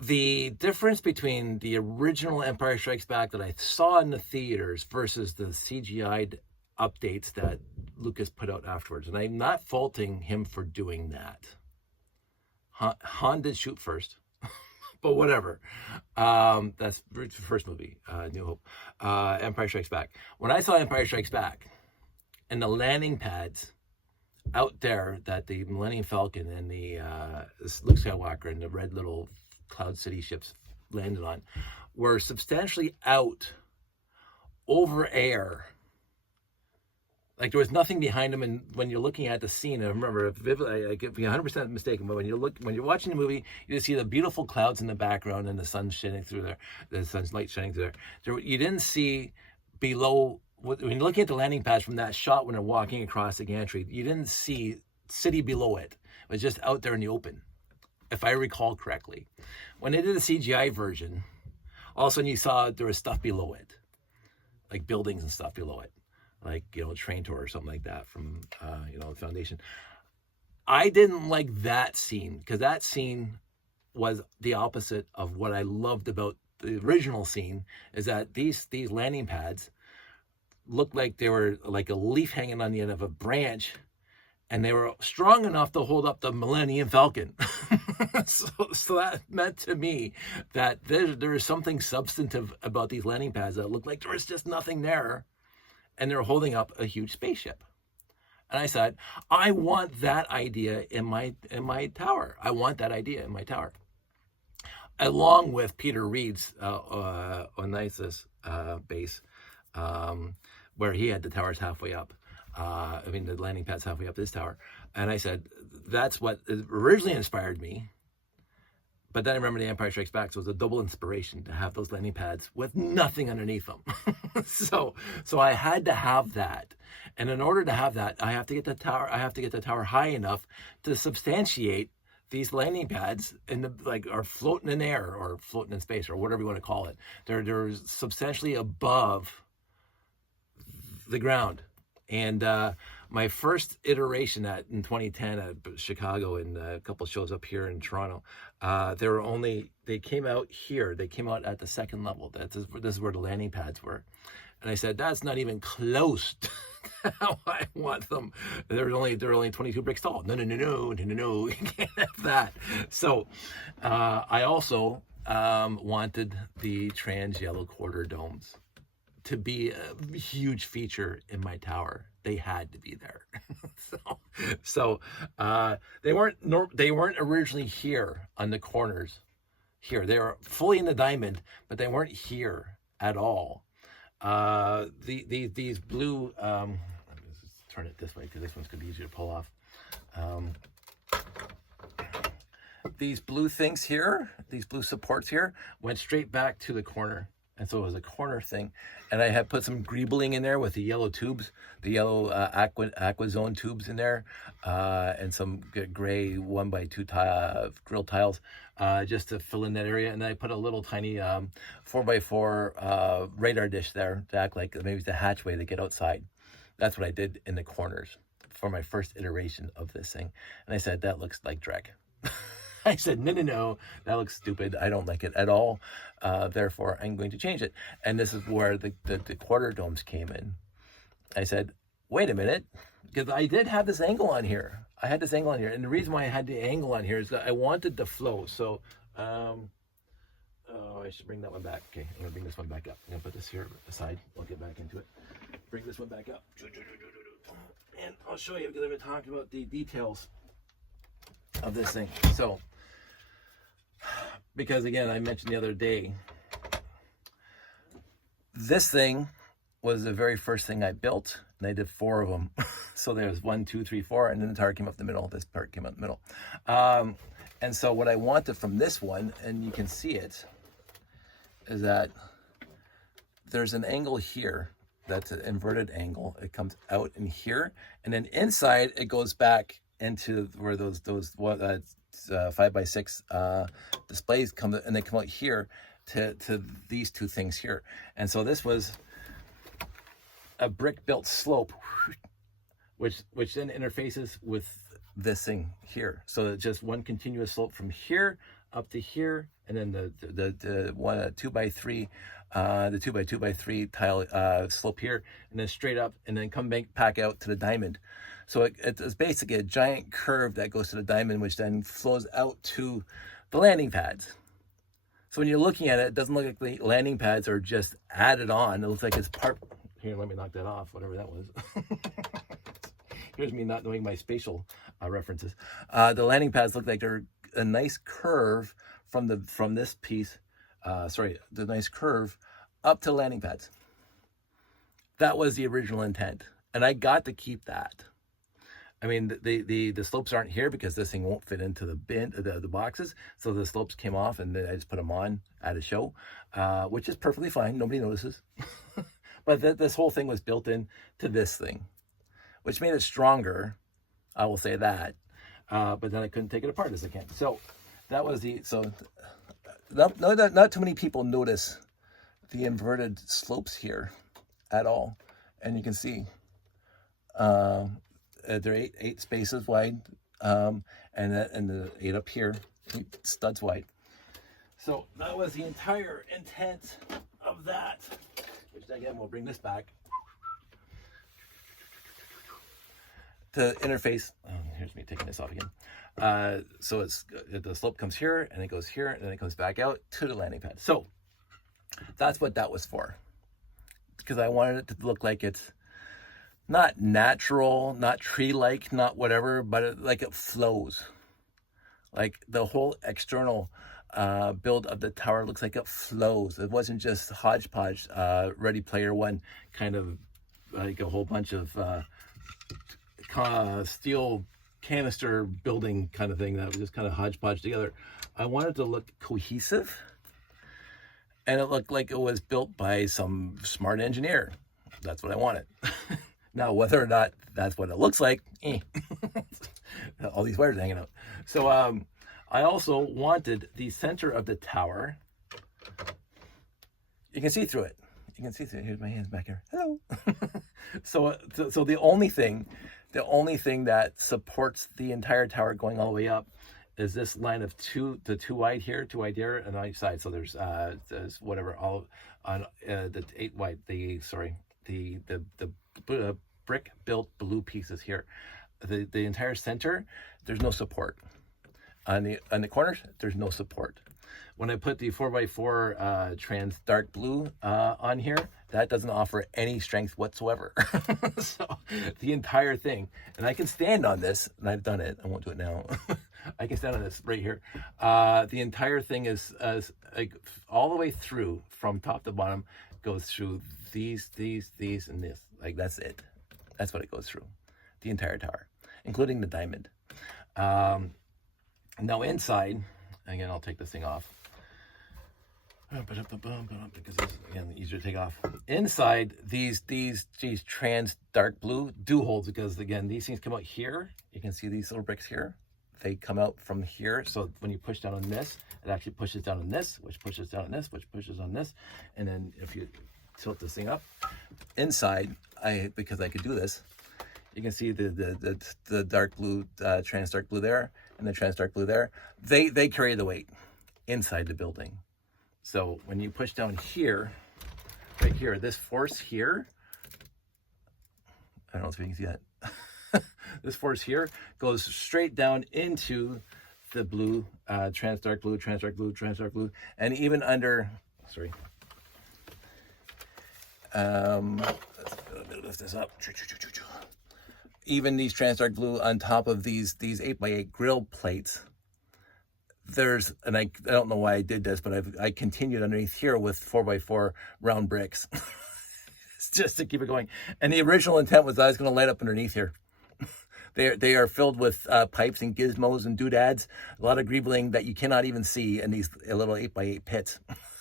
The difference between the original Empire Strikes Back that I saw in the theaters versus the CGI'd updates that Lucas put out afterwards, and I'm not faulting him for doing that. Han did shoot first, but whatever. That's the first movie, New Hope. Empire Strikes Back. When I saw Empire Strikes Back, and the landing pads out there that the Millennium Falcon and the Luke Skywalker and the red little Cloud City ships landed on were substantially out over air. Like there was nothing behind them, and when you're looking at the scene, I remember, I could be 100% mistaken, but when you're watching the movie, you just see the beautiful clouds in the background and the sun shining through there, the sun's light shining through there. You didn't see below. When you're looking at the landing pads from that shot when they're walking across the gantry, you didn't see city below it. It was just out there in the open, if I recall correctly. When they did the CGI version, all of a sudden you saw there was stuff below it, like buildings and stuff below it, like, a train tour or something like that from, the Foundation. I didn't like that scene, because that scene was the opposite of what I loved about the original scene, is that these landing pads looked like they were like a leaf hanging on the end of a branch, and they were strong enough to hold up the Millennium Falcon. so that meant to me that there is something substantive about these landing pads that looked like there was just nothing there, and they're holding up a huge spaceship. And I said, I want that idea in my tower. I want that idea in my tower. Along with Peter Reed's Onisis base, where he had the towers halfway up. The landing pads halfway up this tower. And I said, that's what originally inspired me. But then I remember The Empire Strikes Back, so it was a double inspiration to have those landing pads with nothing underneath them. so I had to have that. And in order to have that, I have to get the tower high enough to substantiate these landing pads are floating in air or floating in space or whatever you want to call it. They're substantially above the ground. And my first iteration in 2010 at Chicago and a couple of shows up here in Toronto, they came out here. They came out at the second level. This is where the landing pads were. And I said, that's not even close to how I want them. They're only 22 bricks tall. No, you can't have that. So I also wanted the trans yellow quarter domes to be a huge feature in my tower. They had to be there. so they weren't originally here on the corners. Here they were fully in the diamond, but they weren't here at all. These blue, let's turn it this way because this one's gonna be easier to pull off. These blue things here, these blue supports here, went straight back to the corner. And so it was a corner thing. And I had put some greebling in there with the yellow tubes, the yellow AquaZone tubes in there, and some gray 1x2 grill tiles, just to fill in that area. And then I put a little tiny 4x4 radar dish there to act like maybe the hatchway to get outside. That's what I did in the corners for my first iteration of this thing. And I said, that looks like dreck. I said, no, that looks stupid. I don't like it at all. Therefore, I'm going to change it. And this is where the quarter domes came in. I said, wait a minute, because I did have this angle on here. I had this angle on here. And the reason why I had the angle on here is that I wanted the flow. So, I should bring that one back. Okay, I'm going to bring this one back up. I'm going to put this here aside. I'll get back into it. Bring this one back up. And I'll show you, because I've been talking about the details of this thing. So, because again, I mentioned the other day, this thing was the very first thing I built, and I did 4 of them. So there was 1, 2, 3, 4, and then the tower came up the middle. This part came up the middle. And so what I wanted from this one, and you can see it, is that there's an angle here. That's an inverted angle. It comes out in here, and then inside it goes back into where those 5x6 displays come, and they come out here to these 2 things here. And so this was a brick built slope, which then interfaces with this thing here. So it's just one continuous slope from here up to here, and then the 2x3 the 2x2x3 tile slope here, and then straight up, and then come back out to the diamond. So it's basically a giant curve that goes to the diamond, which then flows out to the landing pads. So when you're looking at it, it doesn't look like the landing pads are just added on. It looks like it's part. Here, let me knock that off, whatever that was. Here's me not knowing my spatial references. The landing pads look like they're a nice curve from this piece. The nice curve up to landing pads. That was the original intent, and I got to keep that. I mean, the slopes aren't here because this thing won't fit into the bin, the boxes. So the slopes came off, and then I just put them on at a show, which is perfectly fine. Nobody notices. But this whole thing was built in to this thing, which made it stronger. I will say that. But then I couldn't take it apart as I can. So that was not too many people notice the inverted slopes here at all, and you can see. They're 8 spaces wide, and the 8 up here, 8 studs wide. So that was the entire intent of that. Which again, we'll bring this back. The interface. Here's me taking this off again. So the slope comes here, and it goes here, and then it comes back out to the landing pad. So that's what that was for, because I wanted it to look like it's not natural, not tree-like, not whatever, but like it flows. Like the whole external build of the tower looks like it flows. It wasn't just hodgepodge, Ready Player One, kind of like a whole bunch of steel canister building kind of thing that was just kind of hodgepodge together. I wanted to look cohesive, and it looked like it was built by some smart engineer. That's what I wanted. Now, whether or not that's what it looks like, all these wires hanging out. So I also wanted the center of the tower. You can see through it. You can see through it. Here's my hands back here. Hello. So the only thing that supports the entire tower going all the way up is this line of the two wide here, and on each side. So there's whatever, all on the 8 wide, the brick built blue pieces here. The entire center, there's no support. On the corners, there's no support. When I put the 4x4 trans dark blue on here, that doesn't offer any strength whatsoever. So the entire thing, and I can stand on this, and I've done it. I won't do it now. I can stand on this right here. The entire thing is like all the way through, from top to bottom, goes through these, and this. Like that's it. That's what it goes through. The entire tower, including the diamond. Now inside, again, I'll take this thing off. Because it's, again, easier to take off. Inside, these trans dark blue do hold, because again, these things come out here. You can see these little bricks here. They come out from here. So when you push down on this, it actually pushes down on this, which pushes down on this, which pushes on this. And then if you tilt this thing up, inside, because I could do this, you can see the dark blue, trans dark blue there, and the trans dark blue there. They carry the weight inside the building. So when you push down here, right here, this force here, I don't know if you can see that. This force here goes straight down into the blue, trans dark blue, trans dark blue, trans dark blue, and even under, sorry. Let's lift this up. Even these trans dark blue on top of these 8x8 grill plates, and I don't know why I did this, but I continued underneath here with 4x4 round bricks just to keep it going. And the original intent was I was going to light up underneath here. They are filled with pipes and gizmos and doodads, a lot of greebling that you cannot even see in these little 8x8 pits.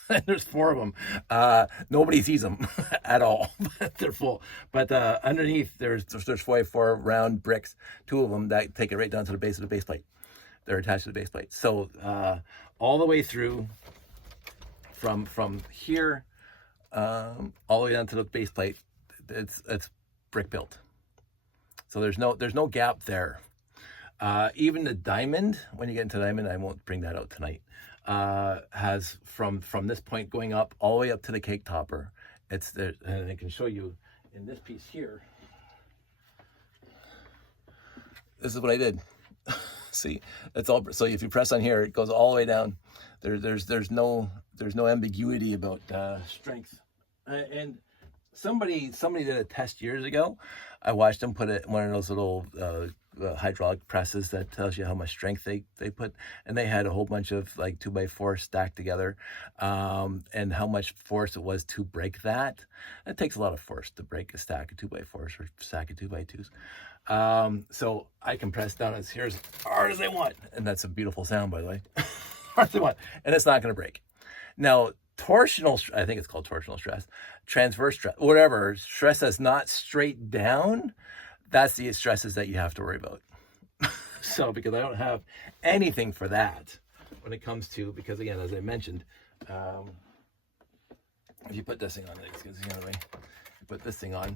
And there's 4 of them. Nobody sees them at all. They're full. But underneath, there's 4x4 round bricks, 2 of them that take it right down to the base of the base plate. They're attached to the base plate. So all the way through, from here all the way down to the base plate, it's brick built. So there's no gap there. Even the diamond, when you get into diamond, I won't bring that out tonight, has from this point going up all the way up to the cake topper. It's there, and I can show you in this piece here. This is what I did. See, it's all. So if you press on here, it goes all the way down. There's no ambiguity about strength. And somebody did a test years ago. I watched them put it in one of those little hydraulic presses that tells you how much strength they put, and they had a whole bunch of like 2x4 stacked together, and how much force it was to break that. It takes a lot of force to break a stack of 2x4s or a stack of 2x2s. So I can press down as hard as I want, and that's a beautiful sound, by the way. Hard as I want, and it's not going to break. Now, torsional, I think it's called torsional stress, transverse stress, whatever, stress that's not straight down, that's the stresses that you have to worry about. So, because I don't have anything for that when it comes to, because again, as I mentioned, if you put this thing on, you put this thing on,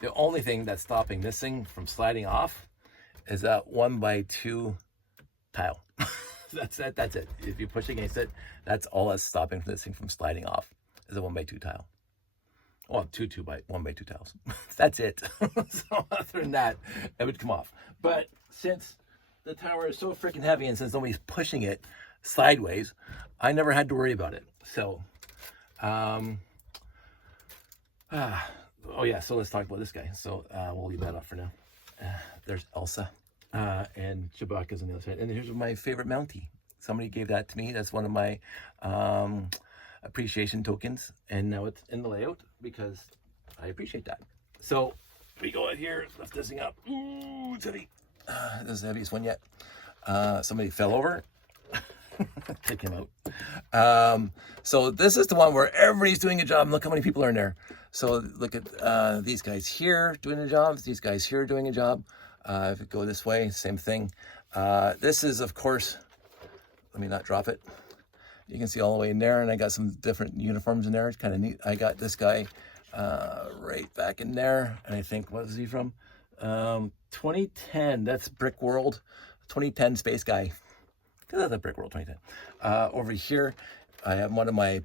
the only thing that's stopping this thing from sliding off is that 1x2 tile. That's it. If you push against it, that's all that's stopping this thing from sliding off, is a 1x2 tile. Well, 1x2 tiles. That's it. So other than that, it would come off. But since the tower is so freaking heavy, and since nobody's pushing it sideways, I never had to worry about it. So, oh yeah, so let's talk about this guy. So we'll leave that off for now. There's Elsa. And Chewbacca's on the other side. And here's my favorite Mountie. Somebody gave that to me. That's one of my appreciation tokens. And now it's in the layout because I appreciate that. So we go out here, lift this thing up. Ooh, it's heavy. This is the heaviest one yet. Somebody fell over. Take him out. So this is the one where everybody's doing a job. Look how many people are in there. So look at these guys here doing a job. These guys here doing a job. If we go this way, same thing. This is, of course, let me not drop it. You can see all the way in there, and I got some different uniforms in there. It's kind of neat. I got this guy right back in there, and I think, what is he from? 2010, that's Brick World, 2010 Space Guy. That's a Brick World 2010. Over here, I have one of my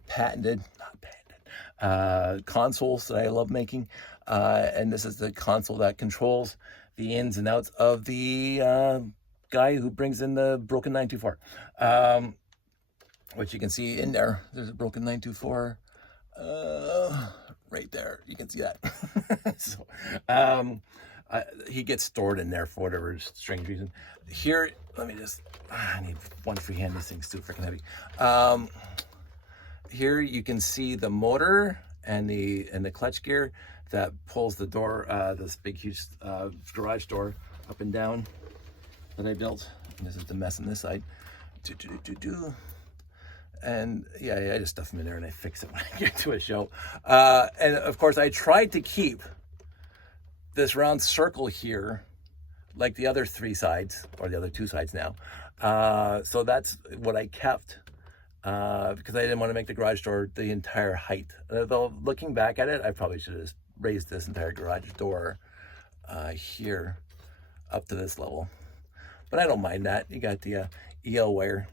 consoles that I love making, and this is the console that controls the ins and outs of the guy who brings in the broken 924. Which you can see in there. There's a broken 924 right there. You can see that. So he gets stored in there for whatever strange reason. Here, let me just, I need one free hand. This thing's too freaking heavy. Here you can see the motor and the clutch gear that pulls the door, this big huge garage door up and down that I built. And this is the mess on this side. And yeah, I just stuff them in there and I fix it when I get to a show. And of course, I tried to keep this round circle here, like the other three sides, or the other two sides now. So that's what I kept, because I didn't want to make the garage door the entire height. Though looking back at it, I probably should have raised this entire garage door here up to this level. But I don't mind that. You got the EL wire.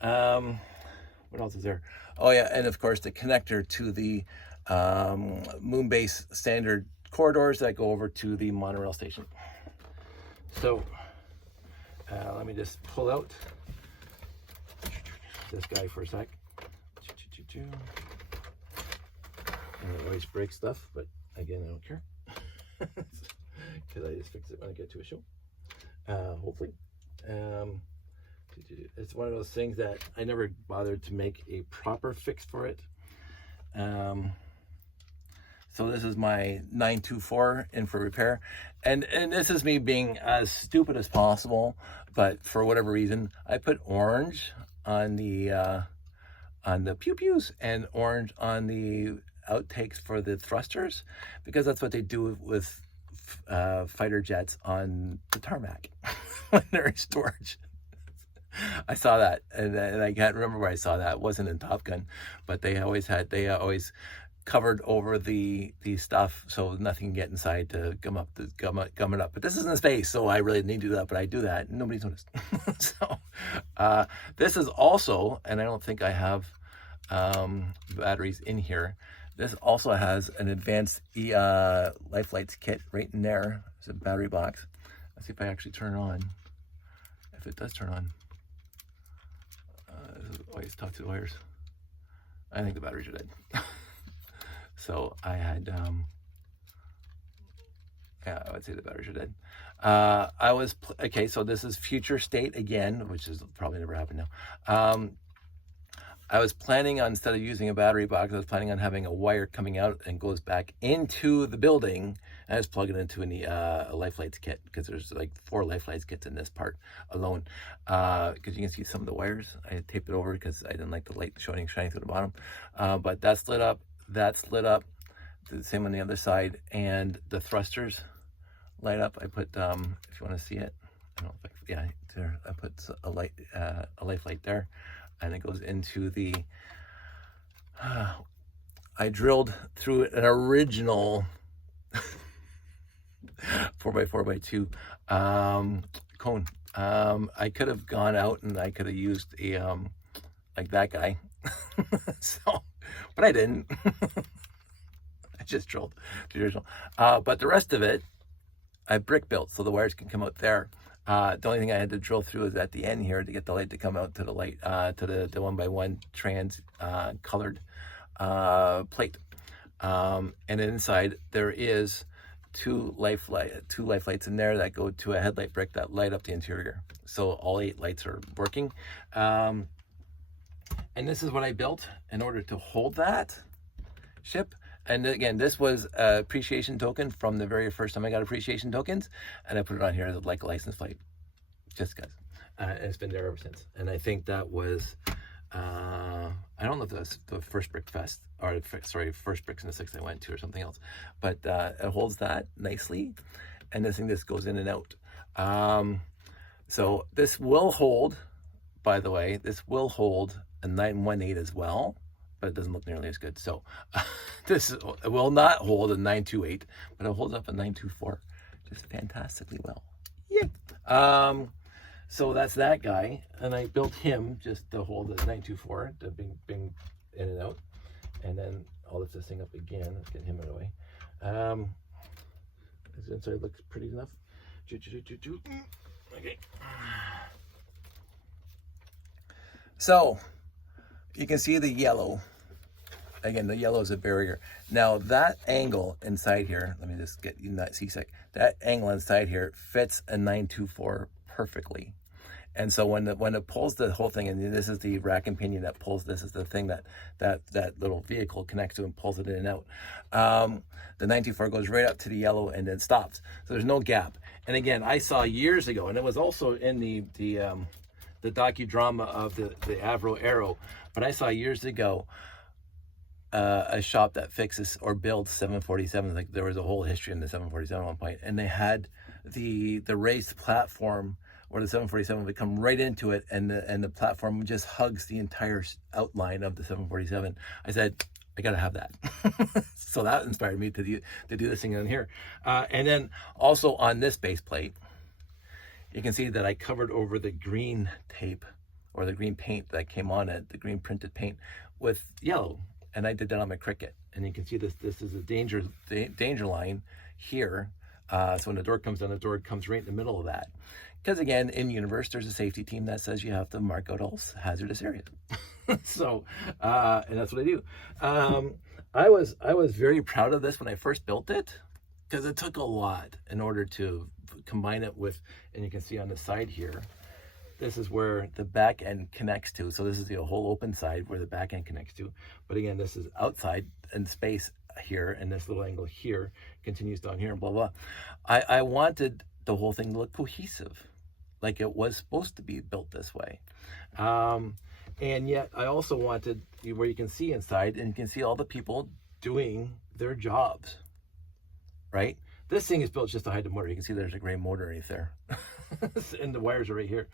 What else is there? Oh yeah, and of course the connector to the Moonbase standard corridors that go over to the monorail station. So let me just pull out this guy for a sec. I always break stuff, but again, I don't care because I just fix it when I get to a show. Hopefully. It's one of those things that I never bothered to make a proper fix for it. So this is my 924 in for repair, and this is me being as stupid as possible, but for whatever reason I put orange on the pew pews and orange on the outtakes for the thrusters, because that's what they do with fighter jets on the tarmac when they're in storage. I saw that, and I can't remember where I saw that. It wasn't in Top Gun, but they always covered over the stuff so nothing can get inside to gum it up. But this isn't space, so I really need to do that, but I do that and nobody's noticed. So this is also, and I don't think I have batteries in here, this also has an advanced life lights kit right in there. It's a battery box. Let's see if I actually turn it on. If it does turn on. Always talk to the wires. I think the batteries are dead. So I had, yeah, I would say the batteries are dead. Okay, so this is future state again, which is probably never happened now. I was planning on, instead of using a battery box, I was planning on having a wire coming out and goes back into the building. And I just plug it into a life lights kit, because there's like 4 life lights kits in this part alone. Because you can see some of the wires. I taped it over because I didn't like the light shining through the bottom. But that's lit up. That's lit up. The same on the other side. And the thrusters light up. I put, if you want to see it, I don't know if yeah, there. I put a life light there. And it goes into the, I drilled through an original 4x4x2 cone. I could have gone out and I could have used a, like that guy. So, but I didn't. I just drilled the original. But the rest of it, I brick built, so the wires can come out there. The only thing I had to drill through is at the end here to get the light to come out to the light, to the 1x1 trans colored plate. And inside there is two life lights in there that go to a headlight brick that light up the interior. So all 8 lights are working. And this is what I built in order to hold that ship. And again, this was a appreciation token from the very first time I got appreciation tokens, and I put it on here as like a license plate, just because. And it's been there ever since. And I think that was, I don't know if that's the first Brick Fest, or sorry, first Bricks in the Six I went to, or something else. But it holds that nicely, and this thing just goes in and out. So this will hold, by the way, this will hold a 918 as well, but it doesn't look nearly as good. So this will not hold a 928, but it holds up a 924 just fantastically well. Yeah. So that's that guy, and I built him just to hold the 924, to bing in and out, and then I'll lift this thing up again. Let's get him out of the way. This inside looks pretty enough. Okay. So you can see the yellow. Again, the yellow is a barrier. Now that angle inside here, let me just get you that C-sec. That angle inside here fits a 924 perfectly. And so when it pulls the whole thing, and this is the rack and pinion that pulls, this is the thing that little vehicle connects to and pulls it in and out. The 924 goes right up to the yellow and then stops. So there's no gap. And again, I saw years ago, and it was also in the docudrama of the Avro Aero, but I saw years ago a shop that fixes or builds 747s. Like, there was a whole history in the 747 at one point, and they had the raised platform where the 747 would come right into it, and the platform just hugs the entire outline of the 747. I said, I gotta have that. So that inspired me to do this thing on here. And then also on this base plate, you can see that I covered over the green tape, or the green paint that came on it, the green printed paint, with yellow. And I did that on my Cricut. And you can see this is a danger line here. So when the door comes down, the door comes right in the middle of that. Because again, in universe, there's a safety team that says you have to mark out all hazardous areas. So, and that's what I do. I was very proud of this when I first built it, because it took a lot in order to combine it with, and you can see on the side here, this is where the back end connects to. So this is the whole open side where the back end connects to. But again, this is outside in space here, and this little angle here continues down here, and blah, blah. I wanted the whole thing to look cohesive, like it was supposed to be built this way. And yet I also wanted where you can see inside, and you can see all the people doing their jobs, right? This thing is built just to hide the motor. You can see there's a gray motor right there. And the wires are right here.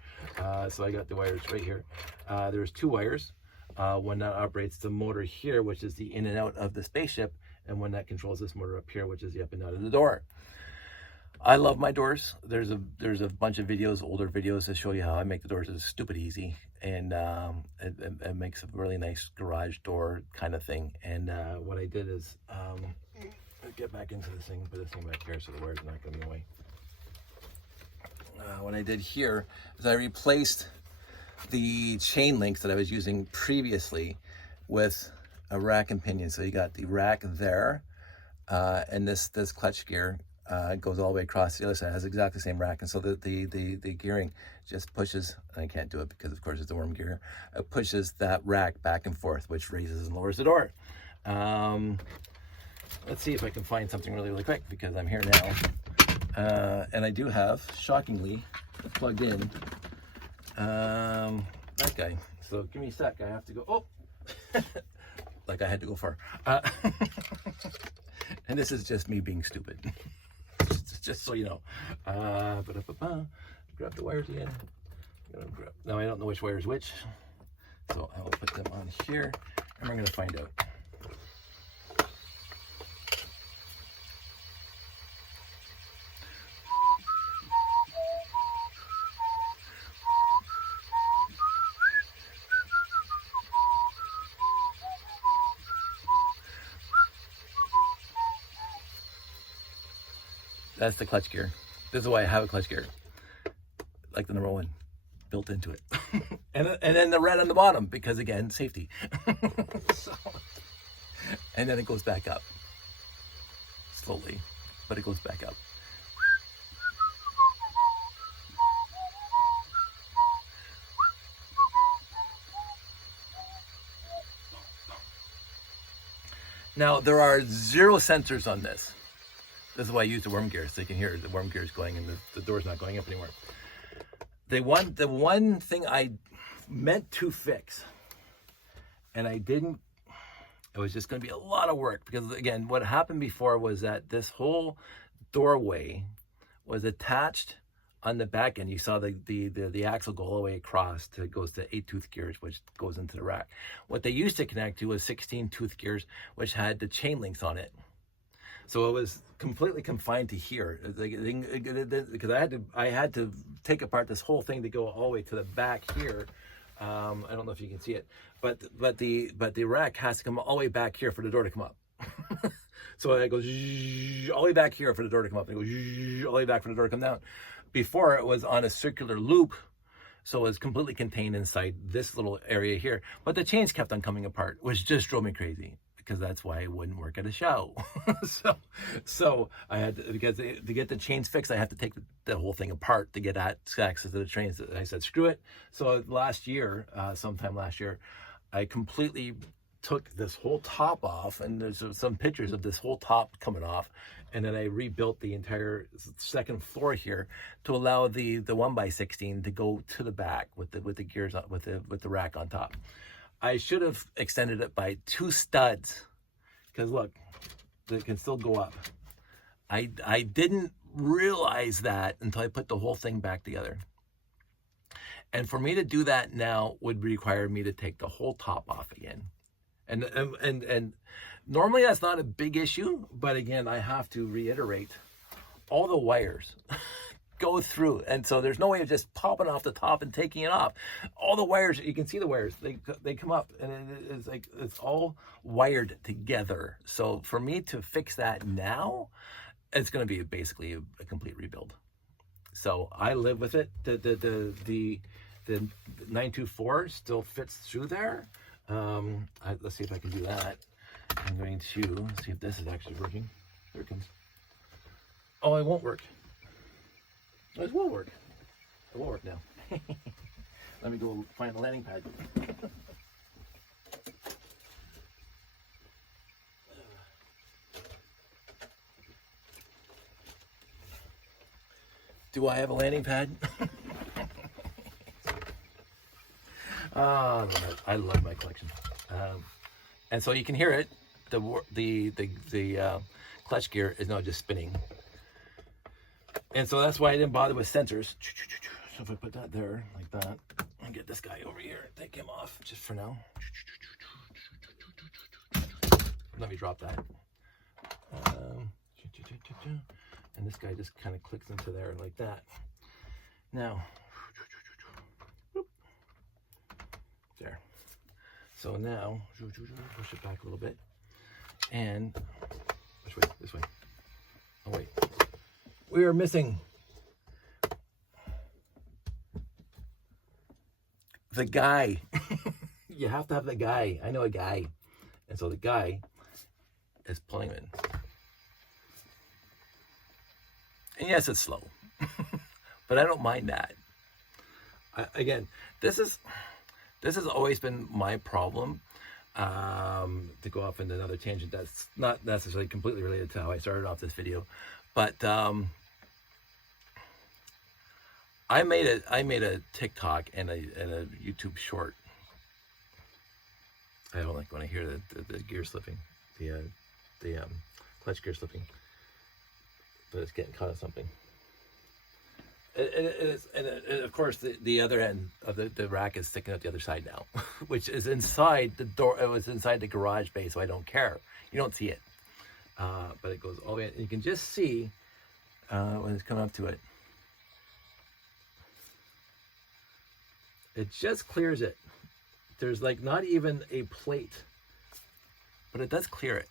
So I got the wires right here. There's two wires. One that operates the motor here, which is the in and out of the spaceship, and one that controls this motor up here, which is the up and out of the door. I love my doors. There's a bunch of videos, older videos, to show you how I make the doors stupid easy, and it makes a really nice garage door kind of thing. And what I did is get back into this thing, put this thing back here so the wire's not going to be away. What I did here is I replaced the chain links that I was using previously with a rack and pinion. So you got the rack there, and this clutch gear goes all the way across the other side. It has exactly the same rack, and so the gearing just pushes, and I can't do it because of course it's a worm gear. It pushes that rack back and forth, which raises and lowers the door. Let's see if I can find something really quick, because I'm here now, and I do have, shockingly, plugged in that guy. So give me a sec. I have to go. Oh, like I had to go far. And this is just me being stupid. Just so you know. Grab the wires again. Now I don't know which wire is which, so I will put them on here, and we're going to find out. That's the clutch gear. This is why I have a clutch gear, like the number one, built into it. and then the red on the bottom, because again, safety. So, and then it goes back up. Slowly, but it goes back up. Now, there are 0 sensors on this. This is why I use the worm gear, so you can hear the worm gear is going and the door's not going up anymore. The one thing I meant to fix, and I didn't, it was just going to be a lot of work, because again, what happened before was that this whole doorway was attached on the back end. You saw the axle go all the way across goes to 8-tooth gears, which goes into the rack. What they used to connect to was 16-tooth gears, which had the chain links on it. So it was completely confined to here, because I had to take apart this whole thing to go all the way to the back here. I don't know if you can see it, but the rack has to come all the way back here for the door to come up. So it goes all the way back here for the door to come up. It goes all the way back for the door to come down. Before, it was on a circular loop, so it was completely contained inside this little area here. But the chains kept on coming apart, which just drove me crazy, because that's why it wouldn't work at a show. so I had to get the chains fixed. I had to take the whole thing apart to get access to the trains. I said, screw it. So sometime last year, I completely took this whole top off, and there's some pictures of this whole top coming off, and then I rebuilt the entire second floor here to allow the 1x16 to go to the back with the gears on, with the rack on top. I should have extended it by 2 studs, because look, it can still go up. I didn't realize that until I put the whole thing back together. And for me to do that now would require me to take the whole top off again. And normally that's not a big issue, but again, I have to reiterate, all the wires go through, and so there's no way of just popping off the top and taking it off. All the wires, you can see the wires, they come up, and it's like it's all wired together. So for me to fix that now, it's going to be basically a complete rebuild. So I live with it. The 924 still fits through there. Let's see if I can do that. I'm going to see if this is actually working. Here it comes. Oh, it won't work. It will work. It will work now. Let me go find the landing pad. Do I have a landing pad? I love my collection, and so you can hear it. The clutch gear is now just spinning, and so that's why I didn't bother with sensors. So if I put that there like that, and get this guy over here, take him off just for now. Let me drop that, and this guy just kind of clicks into there like that. Now. There. So now, push it back a little bit. And, which way? This way. Oh, wait. We are missing the guy. You have to have the guy. I know a guy. And so the guy is pulling in. And yes, it's slow. But I don't mind that. Again, this has always been my problem, to go off into another tangent that's not necessarily completely related to how I started off this video, but I made a TikTok and a YouTube short. I don't like when I hear the gear slipping, the clutch gear slipping, but it's getting caught in something. And of course, the other end of the rack is sticking out the other side now, which is inside the door. It was inside the garage bay, so I don't care. You don't see it, but it goes all the way. And you can just see when it's coming up to it. It just clears it. There's like not even a plate, but it does clear it.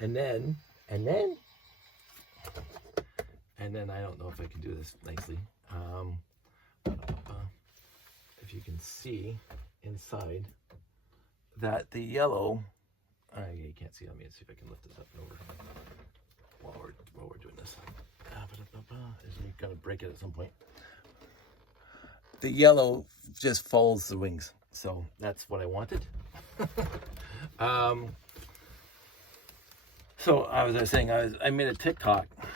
And then I don't know if I can do this nicely. If you can see inside that the yellow, you can't see on me. Let's see if I can lift this up and over while we're doing this. You're gonna break it at some point. The yellow just follows the wings, so that's what I wanted. So I was saying I made a TikTok, and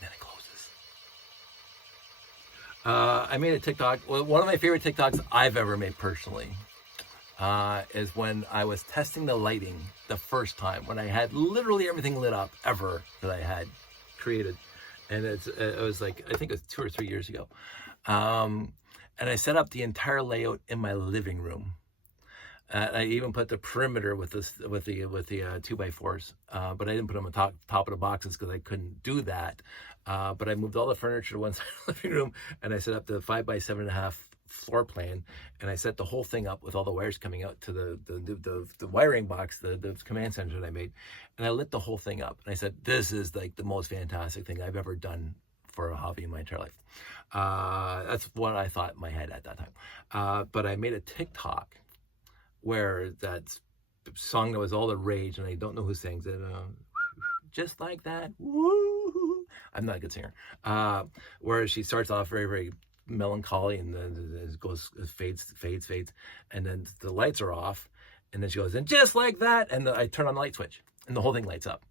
then it closes. I made a TikTok. Well, one of my favorite TikToks I've ever made personally is when I was testing the lighting the first time, when I had literally everything lit up ever that I had created, and it was like, I think it was 2 or 3 years ago, and I set up the entire layout in my living room. I even put the perimeter with the 2x4s, but I didn't put them on top of the boxes because I couldn't do that. But I moved all the furniture to one side of the living room, and I set up the 5x7.5 floor plan, and I set the whole thing up with all the wires coming out to the wiring box, the command center that I made, and I lit the whole thing up. And I said, this is like the most fantastic thing I've ever done for a hobby in my entire life. That's what I thought in my head at that time. But I made a TikTok where that song that was all the rage, and I don't know who sings it, just like that, woo. I'm not a good singer. Where she starts off very, very melancholy, and then it goes, fades, and then the lights are off, and then she goes, and just like that, and I turn on the light switch, and the whole thing lights up,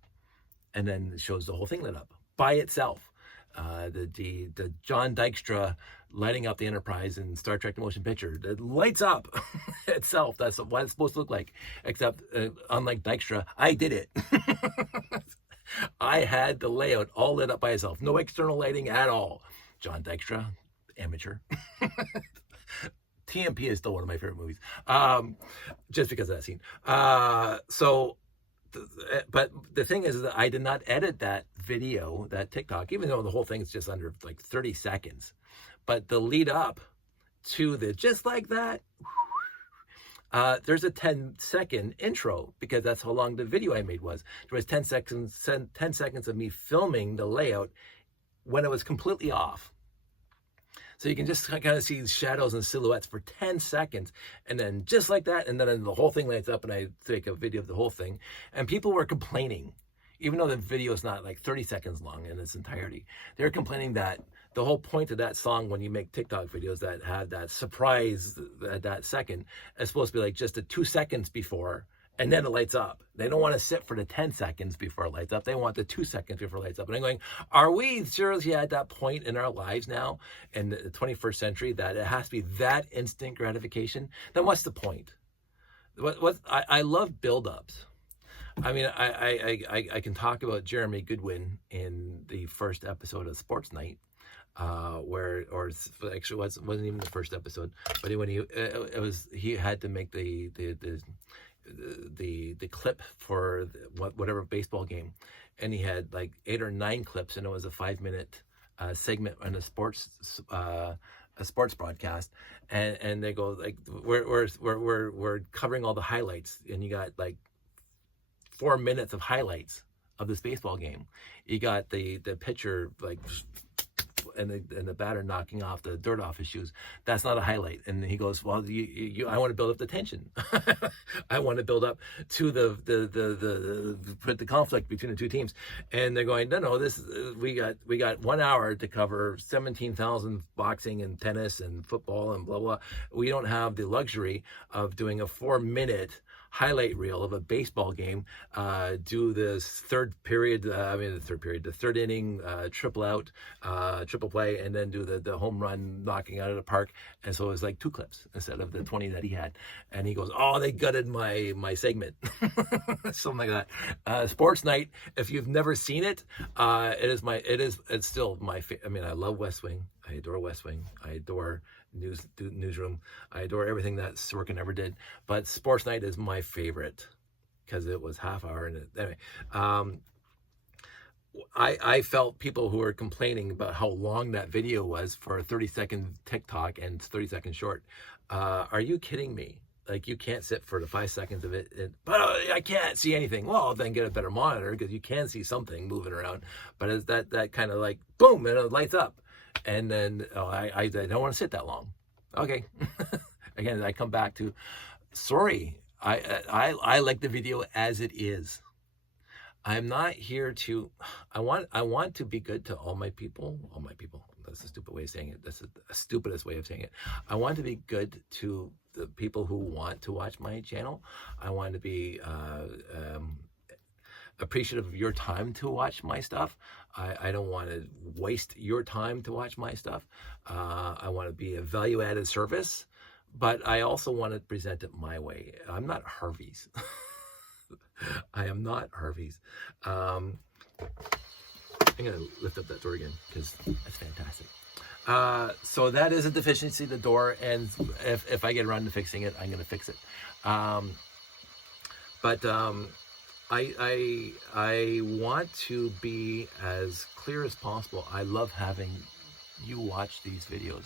and then it shows the whole thing lit up by itself. The John Dykstra lighting up the Enterprise in Star Trek: The Motion Picture, it lights up itself. That's what it's supposed to look like, except unlike Dykstra, I did it. I had the layout all lit up by itself, no external lighting at all. John Dykstra, amateur. TMP is still one of my favorite movies, just because of that scene. But the thing is that I did not edit that video, that TikTok, even though the whole thing is just under like 30 seconds. But the lead up to the just like that, there's a 10-second intro, because that's how long the video I made was. There was 10 seconds of me filming the layout when it was completely off. So you can just kind of see shadows and silhouettes for 10 seconds, and then just like that, and then the whole thing lights up, and I take a video of the whole thing. And people were complaining, even though the video is not like 30 seconds long in its entirety. They're complaining that the whole point of that song, when you make TikTok videos that have that surprise at that second, is supposed to be like just the 2 seconds before, and then it lights up. They don't want to sit for the 10 seconds before it lights up. They want the 2 seconds before it lights up. And I'm going, are we seriously at that point in our lives now, in the 21st century, that it has to be that instant gratification? Then what's the point? I love build-ups. I mean, I can talk about Jeremy Goodwin in the first episode of Sports Night, or actually wasn't even the first episode, but when he had to make the clip for whatever baseball game, and he had like 8 or 9 clips, and it was a 5-minute segment on a sports broadcast, and they go like, we're covering all the highlights, and you got like 4 minutes of highlights of this baseball game. You got the pitcher like, and the batter knocking off the dirt off his shoes. That's not a highlight. And he goes, well, I want to build up the tension. I want to build up to the conflict between the two teams. And they're going, no, we got 1 hour to cover 17,000 boxing and tennis and football and blah, blah. We don't have the luxury of doing a 4-minute highlight reel of a baseball game, do this the third inning, triple play, and then do the home run knocking out of the park. And so it was like 2 clips instead of the 20 that he had. And he goes, oh, they gutted my segment. Something like that. Sports Night, if you've never seen it, it's still my I mean, I love West Wing. I adore West Wing. I adore Newsroom. I adore everything that Sorkin ever did. But Sports Night is my favorite because it was half hour. And anyway, I felt people who were complaining about how long that video was for a 30-second TikTok and 30-second short. Are you kidding me? Like, you can't sit for the 5 seconds of it, but I can't see anything. Well, then get a better monitor, because you can see something moving around. But it's that kind of like, boom, and it lights up. And then I don't want to sit that long. Okay. Again, I come back to, sorry, I like the video as it is. I'm not here to, I want to be good to all my people. that's a stupid way of saying it. That's the stupidest way of saying it. I want to be good to the people who want to watch my channel. I want to be appreciative of your time to watch my stuff. I don't want to waste your time to watch my stuff. I want to be a value-added service, but I also want to present it my way. I'm not Harvey's. I am not Harvey's. I'm going to lift up that door again because that's fantastic. So that is a deficiency, the door, and if I get around to fixing it, I'm going to fix it. I want to be as clear as possible. I love having you watch these videos.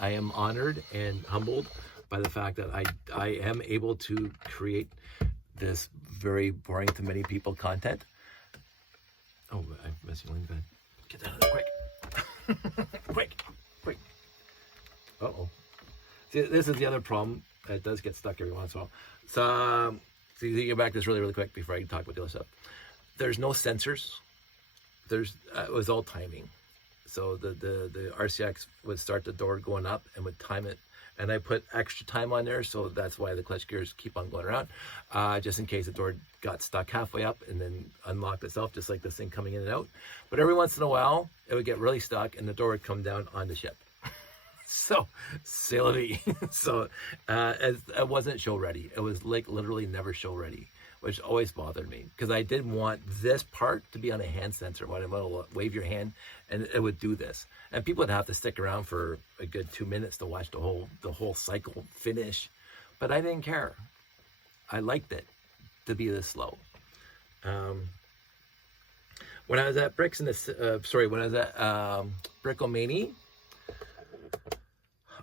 I am honored and humbled by the fact that I am able to create this very boring to many people content. Oh, I'm messing with bed. Get that out of there quick. quick. Uh-oh. See, this is the other problem. It does get stuck every once in a while. So you get back to this really quick before I talk about the other stuff. There's no sensors. It was all timing. So the RCX would start the door going up and would time it. And I put extra time on there, so that's why the clutch gears keep on going around, just in case the door got stuck halfway up and then unlocked itself, just like this thing coming in and out. But every once in a while, it would get really stuck and the door would come down on the ship. So, c'est la vie. So, it wasn't show ready. It was like literally never show ready, which always bothered me because I didn't want this part to be on a hand sensor. When I'm going to wave your hand and it would do this. And people would have to stick around for a good 2 minutes to watch the whole cycle finish. But I didn't care. I liked it to be this slow. When I was at Brickomania,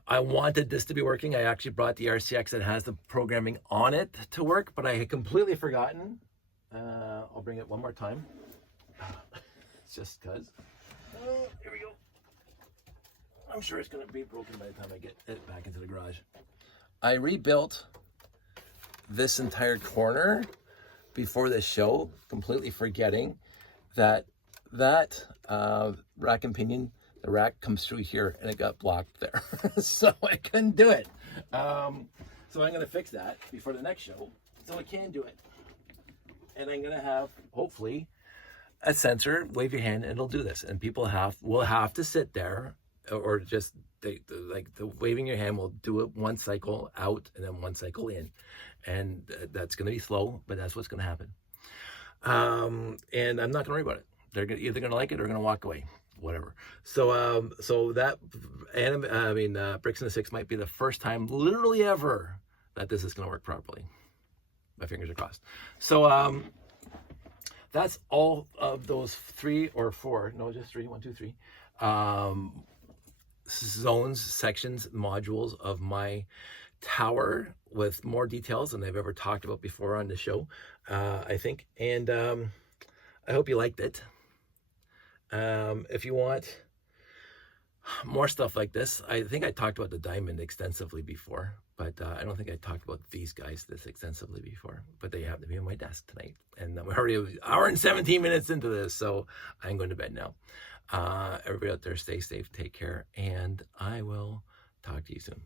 I wanted this to be working. I actually brought the RCX that has the programming on it to work, but I had completely forgotten. I'll bring it one more time. Just because. Oh, here we go. I'm sure it's going to be broken by the time I get it back into the garage. I rebuilt this entire corner before the show, completely forgetting that rack and pinion, the rack comes through here and it got blocked there. So I couldn't do it. So I'm going to fix that before the next show so I can do it. And I'm going to have, hopefully, a sensor, wave your hand, and it'll do this. And people will have to sit there or just, the waving your hand will do it one cycle out and then one cycle in. And that's going to be slow, but that's what's going to happen. And I'm not going to worry about it. They're either going to like it or going to walk away. Whatever. So that Bricks in the Six might be the first time, literally ever, that this is going to work properly. My fingers are crossed. So that's all of those 3 or 4. No, just 3. 1, 2, 3. Zones, sections, modules of my tower with more details than I've ever talked about before on the show. I think, and I hope you liked it. If you want more stuff like this, I think I talked about the diamond extensively before, but I don't think I talked about these guys this extensively before, but they happen to be on my desk tonight. And I'm already an hour and 17 minutes into this, so I'm going to bed now. Everybody out there, stay safe, take care, and I will talk to you soon.